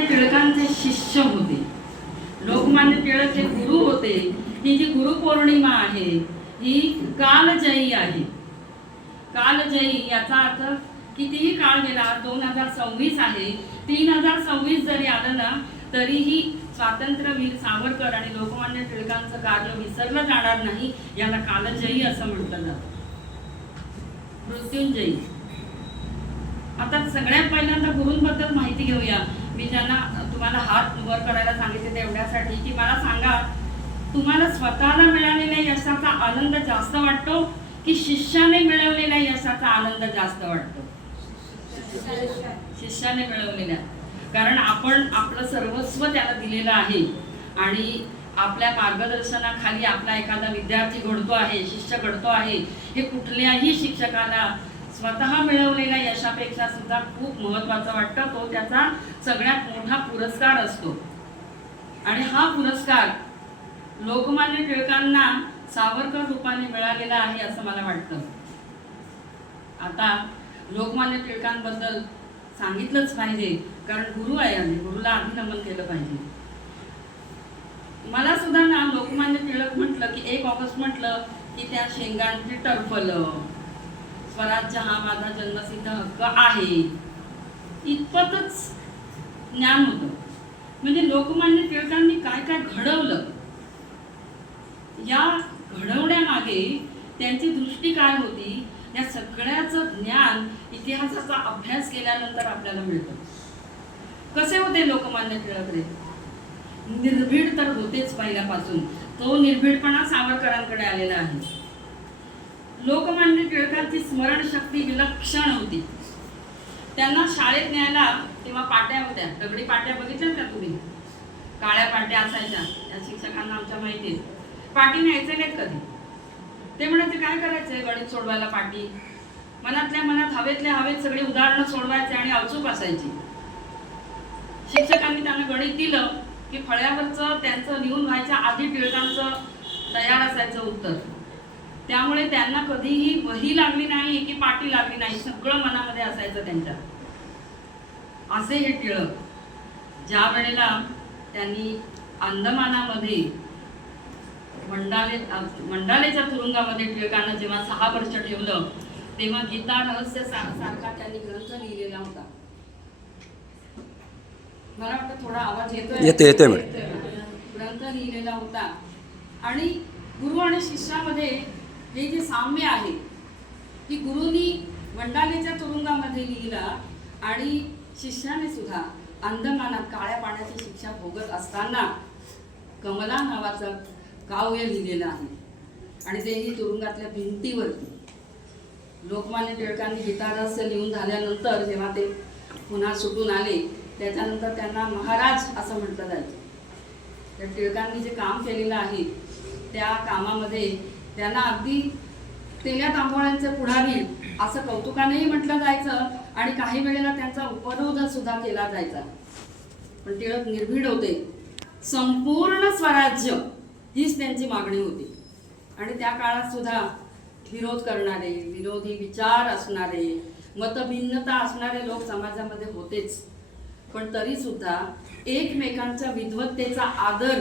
टिळकांचे शिष्य होते. लोकमान्य टिळक हे गुरु होते. ही जी गुरुपौर्णिमा आहे ही कालजयी आहे. कालजयी याचा अर्थ कितीही काळ गेला, 2026 आहे, 3026 जरी आलं ना तरीही स्वातंत्र्यवीर सावरकर आणि लोकमान्य टिळकांचं कार्य विसरलं जाणार नाही. याला कालजयी असं म्हटलं जातं. मृत्युंजयी. आता सगळ्यात पहिल्यांदा गुरूंबद्दल माहिती घेऊया. मी ज्यांना तुम्हाला हात वर करायला सांगितले ते एवढ्यासाठी की मला सांगा, तुम्हाला स्वतःला मिळालेल्या यशाचा आनंद जास्त वाटतो की शिष्याने मिळवलेल्या यशाचा आनंद जास्त वाटतो? शिष्याने मिळवलेल्या. कारण आपण आपलं सर्वस्व त्याला दिलेलं आहे आणि आपल्या मार्गदर्शनाखाली आपला एखादा विद्यार्थी घडतो आहे, शिष्य घडतो आहे. हे कुठल्याही शिक्षकाला स्वतः मिळवलेल्या यशापेक्षा सुद्धा खूप महत्त्वाचं वाटतं. तो त्याचा सगळ्यात मोठा पुरस्कार असतो आणि हा पुरस्कार लोकमान्य टिळकांना सावरकर रूपाने मिळालेला आहे असं मला वाटतं. आता लोकमान्य टिळकांबद्दल सांगितलंच पाहिजे कारण गुरु आहे आणि गुरुला अभिनमन केलं पाहिजे. मला सुद्धा ना लोकमान्य टिळक म्हटलं की 1 ऑगस्ट म्हटलं की त्या शेंगांची टरफलं, स्वराज्य हा माझा जन्मसिद्ध हक्क आहे, इतपतच ज्ञान होतं. म्हणजे लोकमान्य टिळकांनी काय काय घडवलं, या घडवण्यामागे त्यांची दृष्टी काय होती, या सगळ्याचं ज्ञान इतिहासाचा अभ्यास केल्यानंतर आपल्याला मिळतं. कसे होते लोकमान्य टिळक रे? निर्भीड तर होतेच पहिल्यापासून. तो निर्भीडपणा सावरकरांकडे आलेला आहे. लोकमान्य टिळकांची स्मरणशक्ती विलक्षण होती. त्यांना शाळेत न्यायला तेव्हा पाट्या होत्या, दगडी पाट्या बघितल्या का तुम्ही? काळ्या पाट्या असायच्या. त्या शिक्षकांना आमच्या माहिती आहे. पाटी न्यायचे नाहीत कधी. ते म्हणायचे काय करायचे गणित सोडवायला पाटी? मनातल्या मनात हवेतल्या हवेत सगळी उदाहरणं सोडवायचे आणि अचूक असायची. शिक्षकांनी त्यांना गणित दिलं की फळ्यावरचं त्यांचं लिहून व्हायच्या आधी टिळकांचं तयार असायचं उत्तर. त्यामुळे त्यांना कधीही वही लागली नाही की पाटी लागली नाही, सगळं मनामध्ये असायचं त्यांच्या. असे हे टिळक. ज्या वेळेला त्यांनी अंदमानामध्ये मंडालेच्या तुरुंगामध्ये टिळकांना जेव्हा 6 वर्ष ठेवलं तेव्हा गीता रहस्य सारखा त्यांनी ग्रंथ लिहिलेला होता. मला वाटतं थोडा आवाज येतोय. ग्रंथ लिहिलेला होता आणि गुरु आणि शिष्यामध्ये हे जे साम्य आहे की गुरुनी मंडालेच्या तुरुंगामध्ये लिहिला आणि शिष्याने सुद्धा अंदमानात काळ्या पाण्याची शिक्षा भोगत असताना कमला नावाचं काव्य लिहिलेलं आहे आणि तेही तुरुंगातल्या भिंतीवरती. लोकमान्य टिळकांनी गीता रहस्य लिहून झाल्यानंतर जेव्हा ते पुन्हा सुटून आले त्याच्यानंतर त्यांना महाराज असं म्हटलं जायचं. त्या टिळकांनी जे काम केलेलं आहे त्या कामामध्ये त्यांना अगदी तेल्या तांबोळ्यांचे पुढारी असं कौतुकानेही म्हटलं जायचं आणि काही वेळेला त्यांचा उपरोध सुद्धा केला जायचा. पण टिळक निर्भीड होते. संपूर्ण स्वराज्य हीच त्यांची मागणी होती आणि त्या काळात सुद्धा विरोध करणारे, विरोधी विचार असणारे, मतभिन्नता असणारे लोक समाजामध्ये होतेच. पण तरी सुद्धा एकमेकांच्या विद्वत्तेचा आदर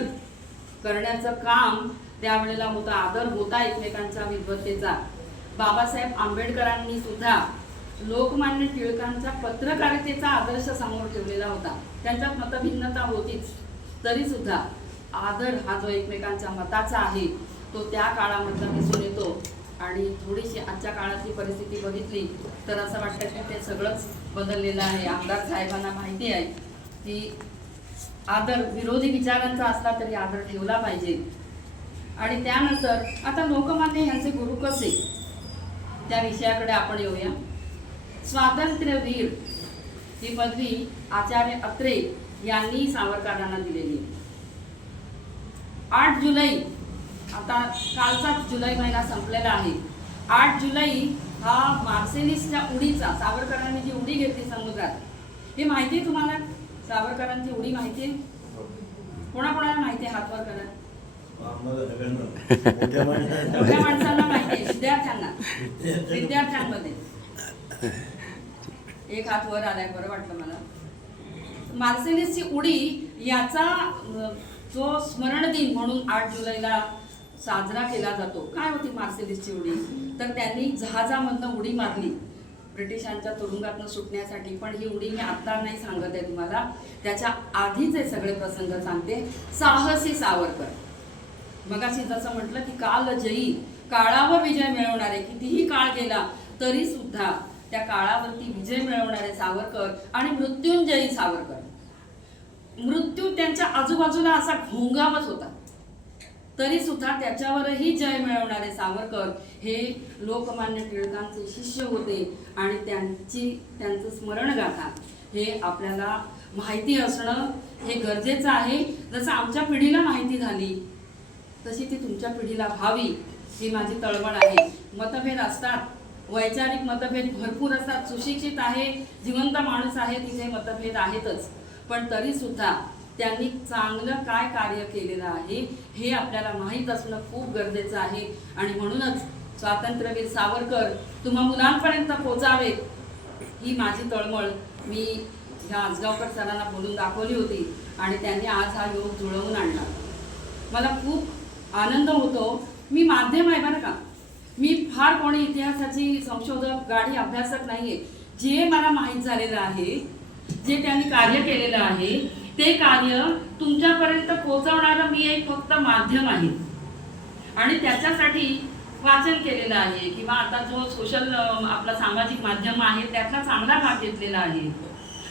करण्याचं काम त्यावेळेला होतं. आदर होता एकमेकांच्या विद्वत्तेचा. बाबासाहेब आंबेडकरांनी सुद्धा लोकमान्य टिळकांचा पत्रकारितेचा आदर्श समोर ठेवलेला होता. त्यांच्यात मतभिन्नता होतीच तरी सुद्धा आदर हा जो एकमेकांच्या मताचा आहे तो त्या काळामधला दिसून येतो. आणि थोडीशी आजच्या काळातली परिस्थिती बघितली तर असं वाटतं की ते सगळंच बदललेलं आहे. आमदार साहेबांना माहिती आहे की आदर विरोधी विचारांचा असला तरी आदर ठेवला पाहिजे. आणि त्यानंतर आता लोकमान्य यांचे गुरु कसे त्या विषयाकडे आपण येऊया. स्वातंत्र्यवीर ही पदवी आचार्य अत्रे यांनी सावरकरांना दिलेली. 8 जुलै, आता कालचाच जुलै महिना संपलेला आहे. 8 जुलै हा मार्सेलिसच्या उडीचा, सावरकरांनी जी उडी घेतली समुद्रात, हे माहिती आहे तुम्हाला? सावरकरांची उडी माहिती आहे? कोणाकोणाला माहिती आहे? हात वर करा. मोठ्या माणसांना माहिती आहे, विद्यार्थ्यांमध्ये. एक हात वर आलाय, बरं वाटलं मला. मार्सेलिसची उडी याचा जो स्मरण दिन म्हणून 8 जुलैला साजरा केला जातो. काय होती मार्सेलिसची उडी? तर त्यांनी जहाजामधनं उडी मारली ब्रिटिशांच्या तुरुंगातनं सुटण्यासाठी. पण ही उडी मी आता नाही सांगत आहे तुम्हाला, त्याच्या आधीचे सगळे प्रसंग सांगते. साहसी सावरकर, मगाशी जसं म्हटलं की काल जयी, काळावर विजय मिळवणारे, कितीही काळ गेला तरी सुद्धा त्या काळावरती विजय मिळवणारे सावरकर आणि मृत्युंजयी सावरकर. मृत्यू त्यांच्या आजूबाजूला असा घोंगावत होता तरी सुद्धा त्याच्यावरही जय मिळवणारे सावरकर हे लोकमान्य टिळकांचे शिष्य होते आणि त्यांचं स्मरण गाथा हे आपल्याला माहिती असणं हे गरजेचं आहे. जसं आमच्या पिढीला माहिती झाली तशी ती तुमच्या पिढीला व्हावी ही माझी तळमळ आहे. मतभेद असतात, वैचारिक मतभेद भरपूर असतात, सुशिक्षित आहे, जिवंत माणूस आहे, तिथे मतभेद आहेतच. पण तरी सुद्धा त्यांनी चांगलं काय कार्य केलेलं आहे हे आपल्याला माहीत असणं खूप गरजेचं आहे. आणि म्हणूनच स्वातंत्र्यवीर सावरकर तुम्हा मुलांपर्यंत पोचावेत ही माझी तळमळ मी ह्या आजगावकर सरांना बोलून दाखवली होती आणि त्यांनी आज हा योग जुळवून आणला. मला खूप आनंद होतो. मी माध्यम आहे बरं का, मी फार कोणी इतिहासाची संशोधक गाढी अभ्यासक नाहीये. जे मला माहीत झालेलं आहे, जे त्यांनी कार्य केलेलं आहे ते कार्य तुमच्यापर्यंत पोहोचवणारं मी एक फक्त माध्यम आहे. आणि त्याच्यासाठी वाचन केलेलं आहे किंवा आता जो सोशल आपला सामाजिक माध्यम आहे त्यातला चांगला भाग घेतलेला आहे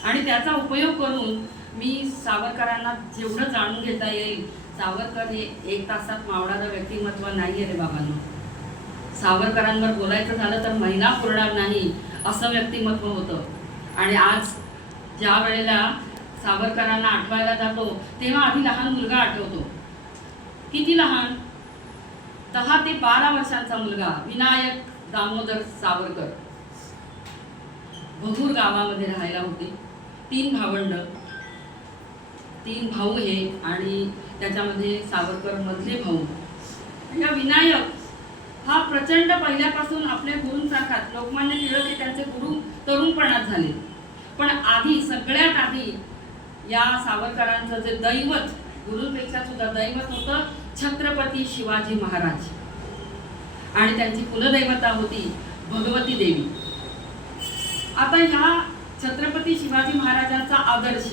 आणि त्याचा उपयोग करून मी सावरकरांना जेवढं जाणून घेता येईल. सावरकर हे 1 तासात मावणारं व्यक्तिमत्व नाही आहे रे बाबांनो. सावरकरांवर बोलायचं झालं तर महिना पुरणार नाही असं व्यक्तिमत्व होतं. आणि आज ज्या वेळेला सावरकरांना आठवायला जातो तेव्हा आधी लहान मुलगा आठवतो. किती लहान? 10 ते 12 वर्षांचा मुलगा विनायक दामोदर सावरकर भगूर गावामध्ये राहायला होते. 3 भावंड, 3 भाऊ हे आणि त्याच्यामध्ये सावरकर मधले भाऊ. या विनायक हा प्रचंड पहिल्यापासून आपल्या गुरूंसारखा, लोकमान्य टिळक हे त्यांचे गुरु तरुणपणात झाले. पण आधी सगळ्यात आधी या सावरकरांचं जे दैवत, गुरुपेक्षा सुद्धा दैवत होतं छत्रपती शिवाजी महाराज आणि त्यांची कुलदैवता होती भगवती देवी. आता ह्या छत्रपती शिवाजी महाराजांचा आदर्श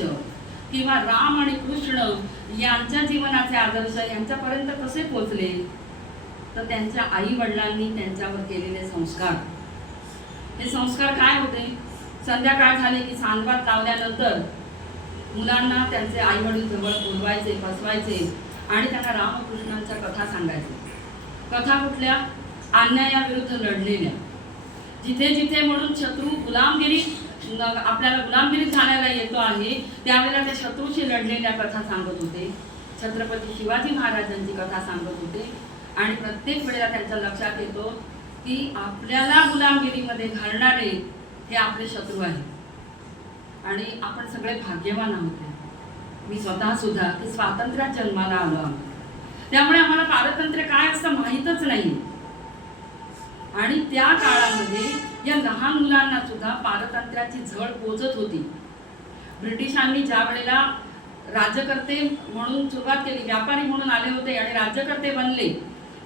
किंवा राम आणि कृष्ण यांच्या जीवनाचे आदर्श यांच्यापर्यंत कसे पोचले? तर त्यांच्या आई वडिलांनी त्यांच्यावर केलेले संस्कार. हे संस्कार काय होते? संध्याकाळ झाले की सांगवात लावल्यानंतर मुलांना त्यांचे आई वडील जवळ बोलवायचे, बसवायचे आणि त्यांना रामकृष्णांच्या कथा सांगायचे. कथा कुठल्या? अन्यायाविरुद्ध लढलेल्या. जिथे जिथे म्हणून शत्रू गुलामगिरी, आपल्याला गुलामगिरीत घालायला येतो आहे त्यावेळेला ते शत्रूशी लढलेल्या कथा सांगत होते. छत्रपती शिवाजी महाराजांची कथा सांगत होते. आणि प्रत्येक वेळेला त्यांच्या लक्षात येतो की आपल्याला गुलामगिरीमध्ये घालणारे हे आपले शत्रू आहेत आणि आपण सगळे भाग्यवान आहोत. मी स्वतः सुद्धा की स्वातंत्र्यात जन्माला आलो आहोत, त्यामुळे आम्हाला पारतंत्र्य काय असतं माहीतच नाही. आणि त्या काळामध्ये या लहान मुलांना सुद्धा पारतंत्र्याची झळ पोचत होती. ब्रिटिशांनी ज्या वेळेला राज्यकर्ते म्हणून सुरुवात केली, व्यापारी म्हणून आले होते आणि राज्यकर्ते बनले,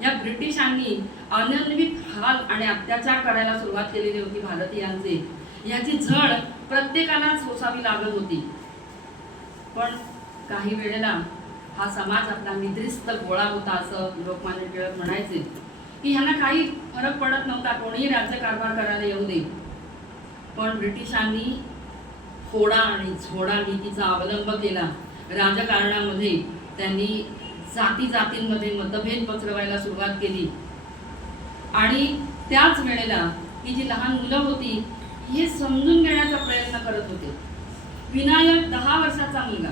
या ब्रिटिशांनी अनन्वित हाल आणि अत्याचार करायला सुरुवात केलेली होती भारतीयांचे. याची झळ प्रत्येकाला सोसावी लागत होती. पण काही वेळेला हा समाज आपला निद्रिस्त गोळा होता असं लोकमान्य टिळक म्हणायचे की ह्यांना काही फरक पडत नव्हता, कोणीही राज्यकारभार करायला येऊ दे. पण ब्रिटिशांनी फोडा आणि झोडा नीतीचा अवलंब केला. राजकारणामध्ये त्यांनी जाती जातींमध्ये मतभेद पसरवायला सुरुवात केली आणि त्याच वेळेला ही जी लहान मुलं होती हे समजून घेण्याचा प्रयत्न करत होते. विनायक 10 वर्षाचा मुलगा,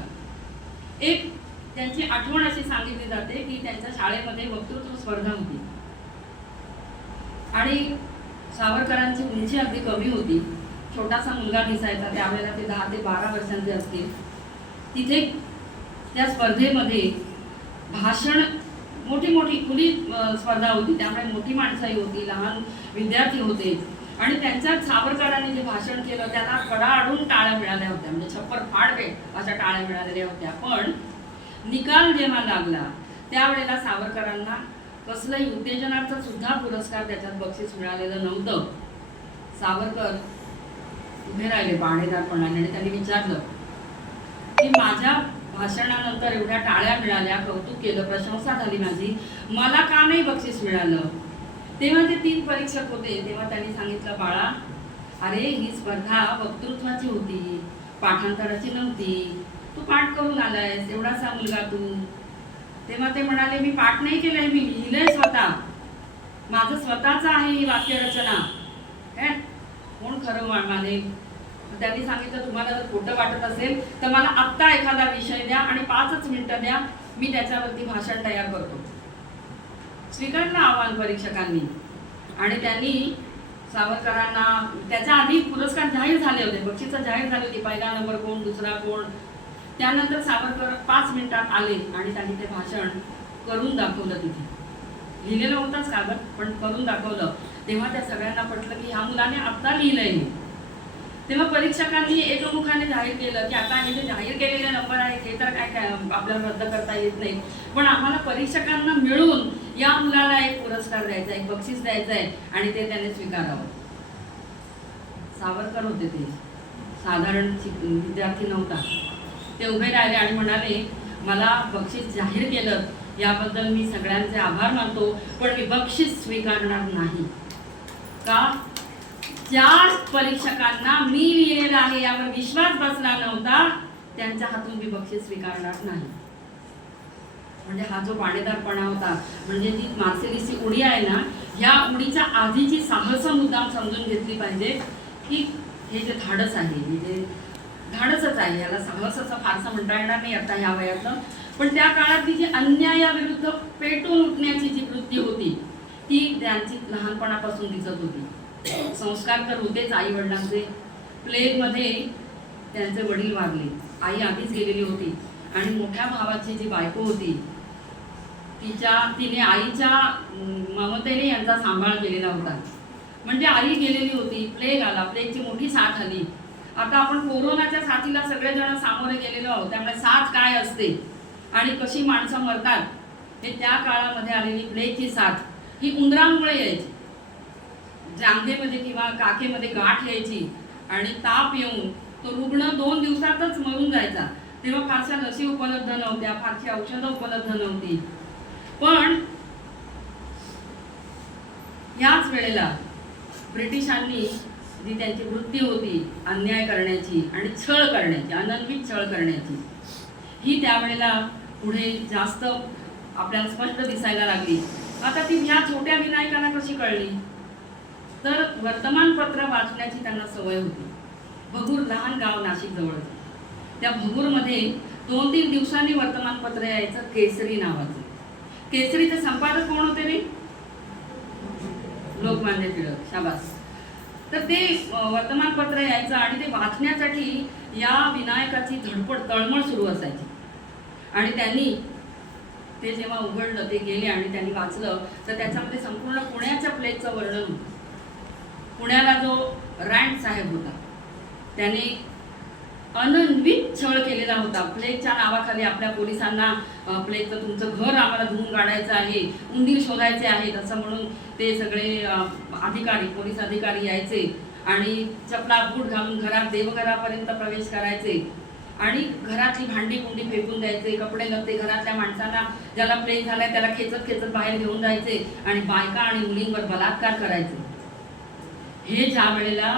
एक त्यांची आठवण अशी सांगितली जाते की त्यांच्या शाळेमध्ये वक्तृत्व स्पर्धा होती आणि सावरकरांची उंची अगदी कमी होती, छोटासा मुलगा दिसायचा. त्यावेळेला ते 10 ते 12 वर्षांचे असतील. तिथे त्या स्पर्धेमध्ये भाषण, मोठी खुली स्पर्धा होती, त्यामुळे मोठी माणसंही होती, लहान विद्यार्थी होते आणि त्यांच्यात सावरकरांनी जे भाषण केलं त्याला कडाडून टाळ्या मिळाल्या होत्या, म्हणजे छप्पर फाडवे अशा टाळ्या मिळालेल्या होत्या. पण निकाल जेव्हा लागला त्यावेळेला सावरकरांना कसलंही उत्तेजनाचा सुद्धा पुरस्कार त्याच्यात बक्षीस मिळालेलं नव्हतं. सावरकर उभे राहिले बाणेदारपणाने आणि त्यांनी विचारलं की माझ्या भाषणानंतर एवढ्या टाळ्या मिळाल्या, कौतुक केलं, प्रशंसा झाली माझी, मला का नाही बक्षीस मिळालं? तेव्हा ते 3 परीक्षक होते. तेव्हा त्यांनी सांगितलं, बाळा अरे ही स्पर्धा वक्तृत्वाची होती, पाठांतराची नव्हती. तू पाठ करून आलायस, एवढासा मुलगा तू. तेव्हा ते म्हणाले, मी पाठ नाही केलंय, मी लिहिलंय स्वतः, माझं स्वतःच आहे ही वाक्यरचना. काय कोण खरं मानेल? त्यांनी सांगितलं, तुम्हाला जर खोटं वाटत असेल तर मला आत्ता एखादा विषय द्या आणि 5च मिनिटं द्या, मी त्याच्यावरती भाषण तयार करतो. स्वीकारलं आव्हान परीक्षकांनी आणि त्यांनी सावरकरांना, त्याच्या आधी पुरस्कार जाहीर झाले होते, बक्षीसं जाहीर झाली होती, पहिला नंबर कोण, दुसरा कोण. त्यानंतर सावरकर 5 मिनिटात आले आणि त्यांनी ते भाषण करून दाखवलं. तिथे लिहिलेलं होतंच कागद, पण करून दाखवलं. तेव्हा त्या सगळ्यांना पटलं की ह्या मुलाने आत्ता लिहिलंय. तेव्हा परीक्षकांनी एकमुखाने जाहीर केलं की आता हे जे जाहीर केलेले नंबर आहेत हे तर काय आपल्याला रद्द करता येत नाही, पण आम्हाला परीक्षकांना मिळून या मुलाला एक पुरस्कार द्यायचा, एक बक्षीस द्यायचं आहे आणि ते त्याने स्वीकारावं. सावरकर होते ते, साधारण विद्यार्थी नव्हता. ते उभे राहिले आणि म्हणाले, मला बक्षीस जाहीर केलं याबद्दल मी सगळ्यांचे आभार मानतो, पण मी बक्षीस स्वीकारणार नाही. का? ज्या परीक्षकांना मी लिहिलेलं आहे यावर विश्वास बसला नव्हता त्यांच्या हातून मी बक्षीस स्वीकारणार नाही. म्हणजे हा जो बाणेदारपणा होता, म्हणजे जी मार्सेलीची उडी आहे ना, ह्या उडीच्या आधीची साहस मुद्दाम समजून घेतली पाहिजे की हे जे धाडस आहे, हे जे धाडसच आहे, याला साहस असं फारसं म्हणता येणार नाही आता ह्या वयातलं, पण त्या काळातली जी अन्यायाविरुद्ध पेटून उठण्याची जी वृत्ती होती ती त्यांची लहानपणापासून दिसत होती. संस्कार तर होतेच आई वडिलांचे. प्लेगमध्ये त्यांचे वडील वारले, आई आधीच गेलेली होती आणि मोठ्या भावाची जी बायको होती तिने आईच्या ममतेने यांचा सांभाळ केलेला होता. म्हणजे आई गेलेली होती, प्लेग आला, प्लेगची मोठी साथ आली. आता आपण कोरोनाच्या साथीला सगळेजण सामोरे गेलेलो आहोत, त्यामुळे साथ काय असते आणि कशी माणसं मरतात हे त्या काळामध्ये आलेली प्लेगची साथ ही उंदरांमुळे यायची. जांघेमध्ये किंवा काखेमध्ये गाठ यायची आणि ताप येऊन तो रुग्ण 2 दिवसातच मरून जायचा. तेव्हा फारशा लसी उपलब्ध नव्हत्या, फारशी औषधं उपलब्ध नव्हती. पण याच वेळेला ब्रिटिशांनी जी त्यांची वृत्ती होती अन्याय करण्याची आणि छळ करण्याची, अनन्वित छळ करण्याची, ही त्यावेळेला पुढे जास्त आपल्याला स्पष्ट दिसायला लागली. आता ती ह्या छोट्या विनायकांना कशी कळली? तर वर्तमानपत्र वाचण्याची त्यांना सवय होती. भगूर लहान गाव नाशिक जवळ, त्या भगूरमध्ये 2-3 दिवसांनी वर्तमानपत्र यायचं, केसरी नावाचं. केसरीचे संपादक कोण होते रे? लोकमान्य टिळक. शाबास. तर ते वर्तमानपत्र यायचं आणि ते वाचण्यासाठी या विनायकाची धडपड, तळमळ सुरू असायची. आणि त्यांनी ते जेव्हा उघडलं, ते गेले आणि त्यांनी वाचलं तर त्याच्यामध्ये संपूर्ण पुण्याच्या प्लेगचं वर्णन होतं. पुण्याला जो रँड साहेब होता त्याने अनन्वित छळ केलेला होता. प्लेगच्या नावाखाली आपल्या पोलिसांना प्लेगचं तुमचं घर आम्हाला धुवून काढायचं आहे, उंदीर शोधायचे आहेत असं म्हणून ते सगळे अधिकारी, पोलीस अधिकारी यायचे आणि चपला बूट घालून घरात, देवघरापर्यंत प्रवेश करायचे आणि घरातली भांडी कुंडी फेकून द्यायचे, कपडे लत्ते घरातल्या माणसांना, ज्याला प्लेग झालाय त्याला खेचत खेचत बाहेर घेऊन जायचे आणि बायका आणि मुलींवर बलात्कार करायचे. हे ज्या वेळेला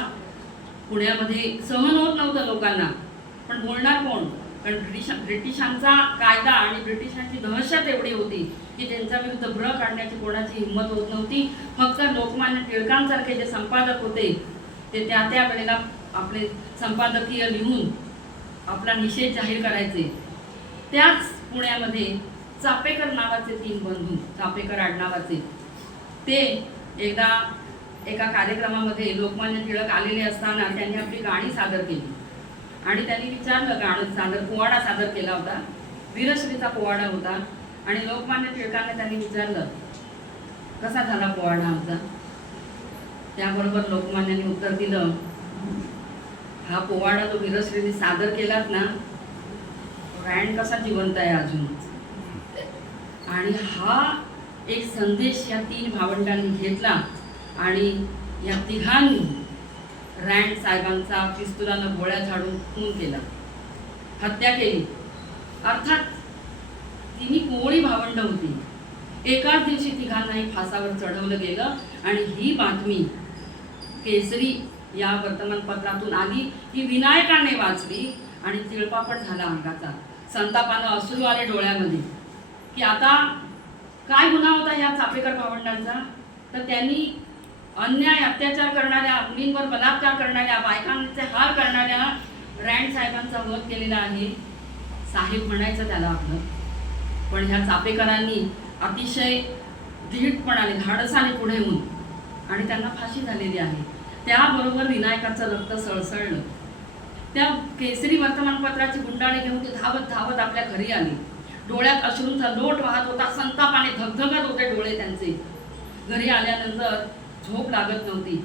पुण्यामध्ये सहन होत नव्हतं लोकांना, पण बोलणार कोण? कारण ब्रिटिशांचा कायदा आणि ब्रिटिशांची दहशत एवढी होती की त्यांच्या विरुद्ध ब्र काढण्याची कोणाची हिंमत होत नव्हती. फक्त लोकमान्य टिळकांसारखे जे संपादक होते ते त्या वेळेला आपले संपादकीय लिहून आपला निषेध जाहीर करायचे. त्याच पुण्यामध्ये चापेकर नावाचे 3 बंधू, चापेकर आडनावाचे, ते एकदा एका कार्यक्रमामध्ये लोकमान्य टिळक आलेले असताना त्यांनी आपली गाणी सादर केली आणि त्यांनी विचारलं, गाणं पोवाडा सादर केला होता, वीरश्रीचा पोवाडा होता आणि लोकमान्य टिळकांना त्यांनी विचारलं, कसा झाला पोवाडा आमचा? त्याबरोबर लोकमान्यांनी उत्तर दिलं, हा पोवाडा जो वीरश्रीने सादर केलात ना, रँड कसा जिवंत आहे अजून. आणि हा एक संदेश या 3 भावंडांनी घेतला आणि या तिघांनी रँड साहेबांचा पिस्तुलानं गोळ्या झाडून खून केला, हत्या केली. अर्थात तिन्ही कोवळी भावंड होती. एकाच दिवशी तिघांनाही फासावर चढवलं गेलं. आणि ही बातमी केसरी या वर्तमानपत्रातून आली की विनायकाने वाचली आणि तिळपापड झाला अंगाचा. संतापानं अश्रू आले डोळ्यामध्ये की आता काय गुन्हा होता ह्या चापेकर भावंडांचा. तर त्यांनी अन्याय अत्याचार करणाऱ्या, मुलींवर बलात्कार करणाऱ्या, बायकांचे हाल करणाऱ्या रँड साहेबांचा वध केलेला आहे. साहेब म्हणायचं त्याला आपलं. पण ह्या चापेकरांनी अतिशय धीटपणाने, धाडसाने पुढे येऊन आणि त्यांना फाशी झालेली आहे. त्याबरोबर विनायकाचं रक्त सळसळलं. त्या केसरी वर्तमानपत्राची गुंडाळी घेऊन ते धावत धावत आपल्या घरी आली. डोळ्यात अश्रूंचा लोट वाहत होता, संतापाने धगधगत होते डोळे त्यांचे. घरी आल्यानंतर झोप लागत नव्हती.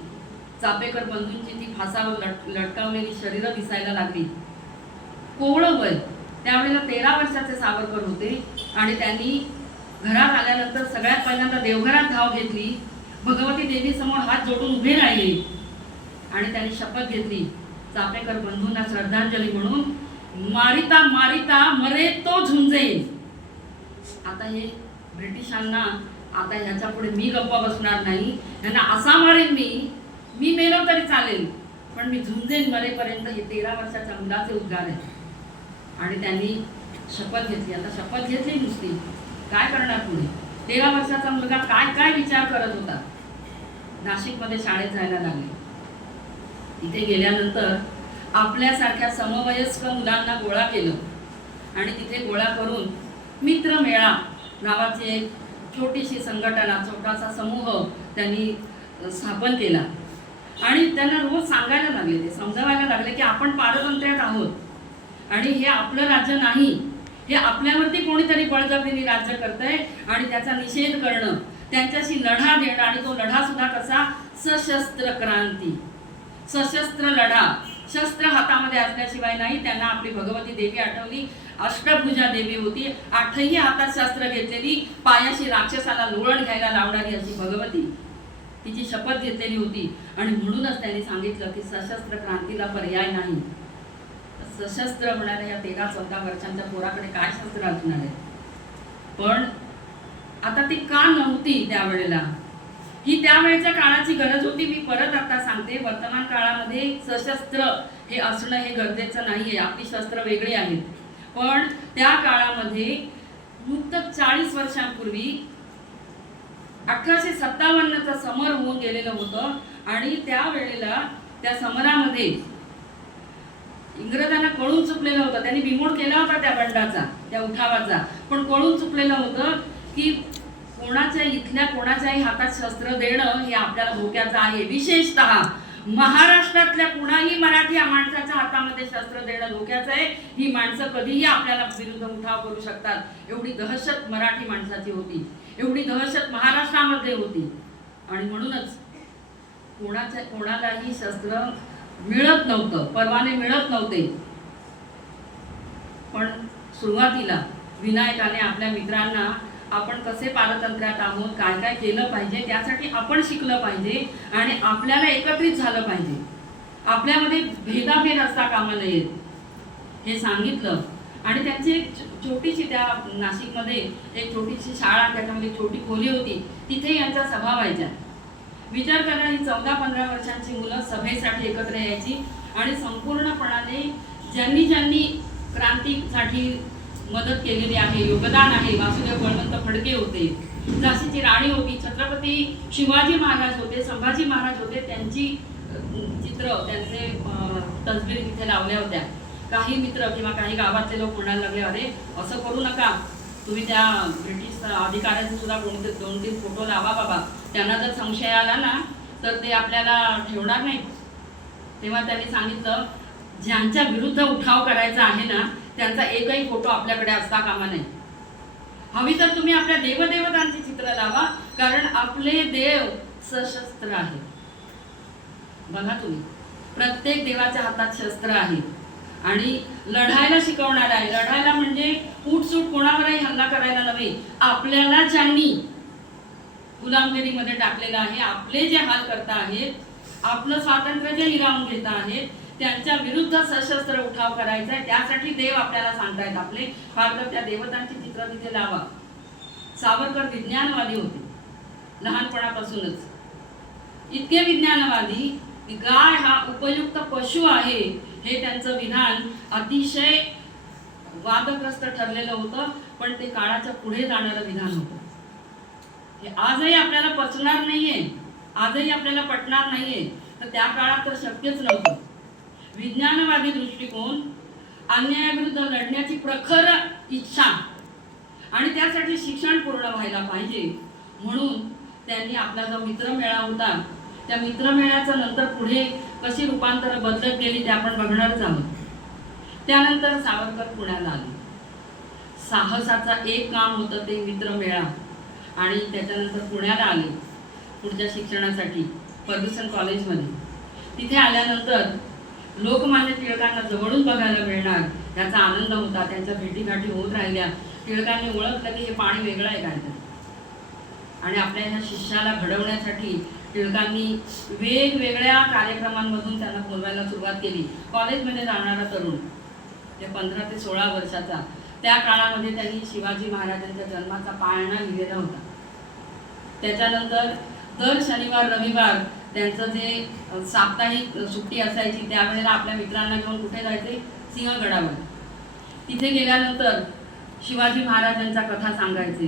चापेकर बंधूंची ती फासावर लटकावलेली शरीरं दिसायला लागली. कोवळं वय, त्यावेळेला 13 वर्षाचे सावरकर होते. आणि त्यांनी घरात आल्यानंतर सगळ्यात पहिल्यांदा देवघरात धाव घेतली. भगवती देवी समोर हात जोडून उभे राहिले आणि त्यांनी शपथ घेतली, चापेकर बंधूंना श्रद्धांजली म्हणून, मारिता मारिता मरे तो झुंजेल. आता हे ब्रिटिशांना, आता ह्याच्या पुढे मी गप्पा बसणार नाही, ह्यांना असा मारेन मी मेलो तरी चालेल, पण मी झुंजेन मरेपर्यंत. हे 13 वर्षाच्या मुलाचे उद्गार आहे. आणि त्यांनी शपथ घेतली. आता शपथ घेतली नुसती, काय करणार पुढे. 13 वर्षाचा मुलगा काय काय विचार करत होता. नाशिकमध्ये शाळेत जायला लागले. तिथे गेल्यानंतर आपल्यासारख्या समवयस्क मुलांना गोळा केलं आणि तिथे गोळा करून मित्रमेळा नावाची एक छोटीशी संघटना, छोटासा समूह त्यांनी स्थापन केला. आणि त्यांना रोज सांगायला लागले, ते समजावायला लागले की आपण पारतंत्र्यात आहोत आणि हे आपलं राज्य नाही, हे आपल्यावरती कोणीतरी बळजबरीने राज्य करतंय आणि त्याचा निषेध करणं, त्यांच्याशी लढा देणं. आणि तो लढा सुद्धा कसा, सशस्त्र क्रांती, सशस्त्र लढा. शस्त्र हातामध्ये असल्याशिवाय नाही. त्यांना आपली भगवती देवी आठवली. अष्टभुजा देवी होती, 8ही हातात शस्त्र घेतलेली, पायाशी राक्षसाला लोळण घ्यायला लावणारी अशी भगवती. तिची शपथ घेतलेली होती. आणि म्हणूनच त्यांनी सांगितलं की सशस्त्र क्रांतीला पर्याय नाही. सशस्त्र म्हणाल्या या 13-14 वर्षांच्या पोराकडे काय शस्त्र असणार आहे. पण आता ती का नव्हती त्यावेळेला, ही त्यावेळेच्या काळाची गरज होती. मी परत आता सांगते, वर्तमान काळामध्ये सशस्त्र हे असणं हे गरजेचं नाहीये. आपली शस्त्र वेगळी आहेत. पण त्या काळामध्ये नुकतंच 40 वर्षांपूर्वी 1857चं समर होऊन गेलेलं होतं. आणि त्यावेळेला त्या समरामध्ये इंग्रजांना कळून चुकलेलं होतं. त्यांनी बिमोड केला होता त्या बंडाचा, त्या उठावाचा, पण कळून चुकलेलं होतं की इथल्या कोणाच्याही हातात शस्त्र देणं हे आपल्याला धोक्याचं आहे. विशेषतः महाराष्ट्रातल्या कुणाही मराठी माणसाच्या हातामध्ये शस्त्र देणं धोक्याचं आहे. ही माणसं कधीही आपल्याला विरुद्ध उठाव करू शकतात. एवढी दहशत मराठी माणसाची होती, एवढी दहशत महाराष्ट्रामध्ये होती. आणि म्हणूनच कोणालाही शस्त्र मिळत नव्हतं, परवाने मिळत नव्हते. पण सुरुवातीला विनायकाने आपल्या मित्रांना आपण कसे पारतंत्र्यात आहोत, काय काय केलं पाहिजे, त्यासाठी आपण शिकलं पाहिजे आणि आपल्याला एकत्रित झालं पाहिजे. आपल्यामध्ये भेदाभेद असता कामा नयेत हे सांगितलं. आणि त्यांची एक छोटीशी, त्या नाशिकमध्ये एक छोटीशी शाळा, त्याच्यामध्ये छोटी खोली होती, तिथे यांच्या सभा व्हायच्या. विचार करा, ही 14-15 वर्षांची मुलं सभेसाठी एकत्र यायची आणि संपूर्णपणाने ज्यांनी क्रांतीसाठी मदत केलेली आहे, योगदान आहे. वासुदेव बळवंत फडके होते, झाशीची राणी होती, छत्रपती शिवाजी महाराज होते, संभाजी महाराज होते. त्यांची चित्र, त्यांचे तसबीर तिथे लावल्या होत्या. काही मित्र किंवा काही गावातले लोक म्हणायला लागले, अरे असं करू नका, तुम्ही त्या ब्रिटिश अधिकाऱ्यांचे सुद्धा 2-3 फोटो लावा बाबा, त्यांना जर संशय आला ना तर ते आपल्याला ठेवणार नाही. तेव्हा त्यांनी सांगितलं, ज्यांच्या विरुद्ध उठाव करायचा आहे ना त्यांचा एकही फोटो आपल्याकडे असता कामा नाही. हवी तर तुम्ही आपल्या देवदेवतांची चित्र लावा, कारण आपले देव सशस्त्र आहेत. बघा तुम्ही, प्रत्येक देवाच्या हातात शस्त्र आहे आणि लढायला शिकवणार आहे. लढायला म्हणजे उठसूट कोणावरही हल्ला करायला नव्हे, आपल्याला ज्यांनी गुलामगिरीमध्ये टाकलेलं आहे, आपले जे हाल करता आहेत, आपलं स्वातंत्र्य जे हिरावून घेत आहेत, त्यांच्या विरुद्ध सशस्त्र उठाव करायचा आहे. त्यासाठी देव आपल्याला सांगतायत आपले. फार तर त्या देवतांची चित्र तिथे लावा. सावरकर विज्ञानवादी होते लहानपणापासूनच, इतके विज्ञानवादी की गाय हा उपयुक्त पशु आहे हे त्यांचं विधान अतिशय वादग्रस्त ठरलेलं होतं, पण ते काळाच्या पुढे जाणारं विधान होतं. हे आजही आपल्याला पचणार नाहीये, आजही आपल्याला पटणार नाहीये, तर त्या काळात तर शक्यच नव्हतं. विज्ञानवादी दृष्टिकोन, अन्यायाविरुद्ध लढण्याची प्रखर इच्छा आणि त्यासाठी शिक्षण पूर्ण व्हायला पाहिजे, म्हणून त्यांनी आपला जो मित्रमेळा होता, त्या मित्रमेळ्याचं नंतर पुढे कशी रूपांतर बदलत गेली ते आपण बघणारच आहोत. त्यानंतर सावरकर पुण्याला आले. साहसाचा एक काम होतं ते मित्रमेळा, आणि त्याच्यानंतर पुण्याला आले पुढच्या शिक्षणासाठी फर्ग्युसन कॉलेजमध्ये. तिथे आल्यानंतर लोकमान्य टिळकांना जवळून बघायला मिळणार याचा आनंद होता. त्यांच्या भेटीगाठी होत राहिल्या. टिळकांनी ओळखलं की हे पाणी वेगळं आहे काय तर, आणि आपल्या ह्या शिष्याला घडवण्यासाठी टिळकांनी वेगवेगळ्या कार्यक्रमांमधून त्यांना बोलवायला सुरुवात केली. कॉलेजमध्ये जाणारा तरुण, ते 15 ते 16 वर्षाचा, त्या काळामध्ये त्यांनी शिवाजी महाराजांच्या जन्माचा पाळणा लिहिलेला होता. त्याच्यानंतर दर शनिवार रविवार त्यांचं जे साप्ताहिक सुट्टी असायची त्यावेळेला आपल्या मित्रांना घेऊन कुठे जायचे, सिंहगडावर. तिथे गेल्यानंतर शिवाजी महाराजांच्या कथा सांगायचे.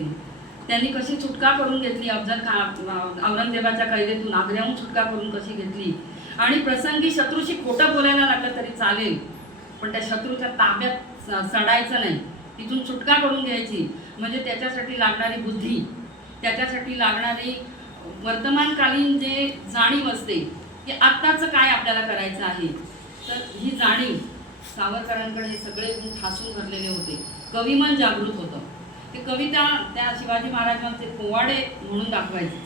त्यांनी कशी सुटका करून घेतली औरंगजेबाच्या कैदेतून, आग्र्याहून सुटका करून कशी घेतली, आणि प्रसंगी शत्रूशी खोटं बोलायला लागलं तरी चालेल, पण त्या शत्रूच्या ताब्यात सडायचं नाही, तिथून सुटका करून घ्यायची. म्हणजे त्याच्यासाठी लागणारी बुद्धी, त्याच्यासाठी लागणारी वर्तमानकालीन जे जाणीव असते की आत्ताचं काय आपल्याला करायचं आहे, तर ही जाणीव सावरकरांकडे हे सगळे गुण ठासून भरलेले होते. कविमन जागृत होतं. ते कविता त्या शिवाजी महाराजांचे पोवाडे म्हणून दाखवायचे,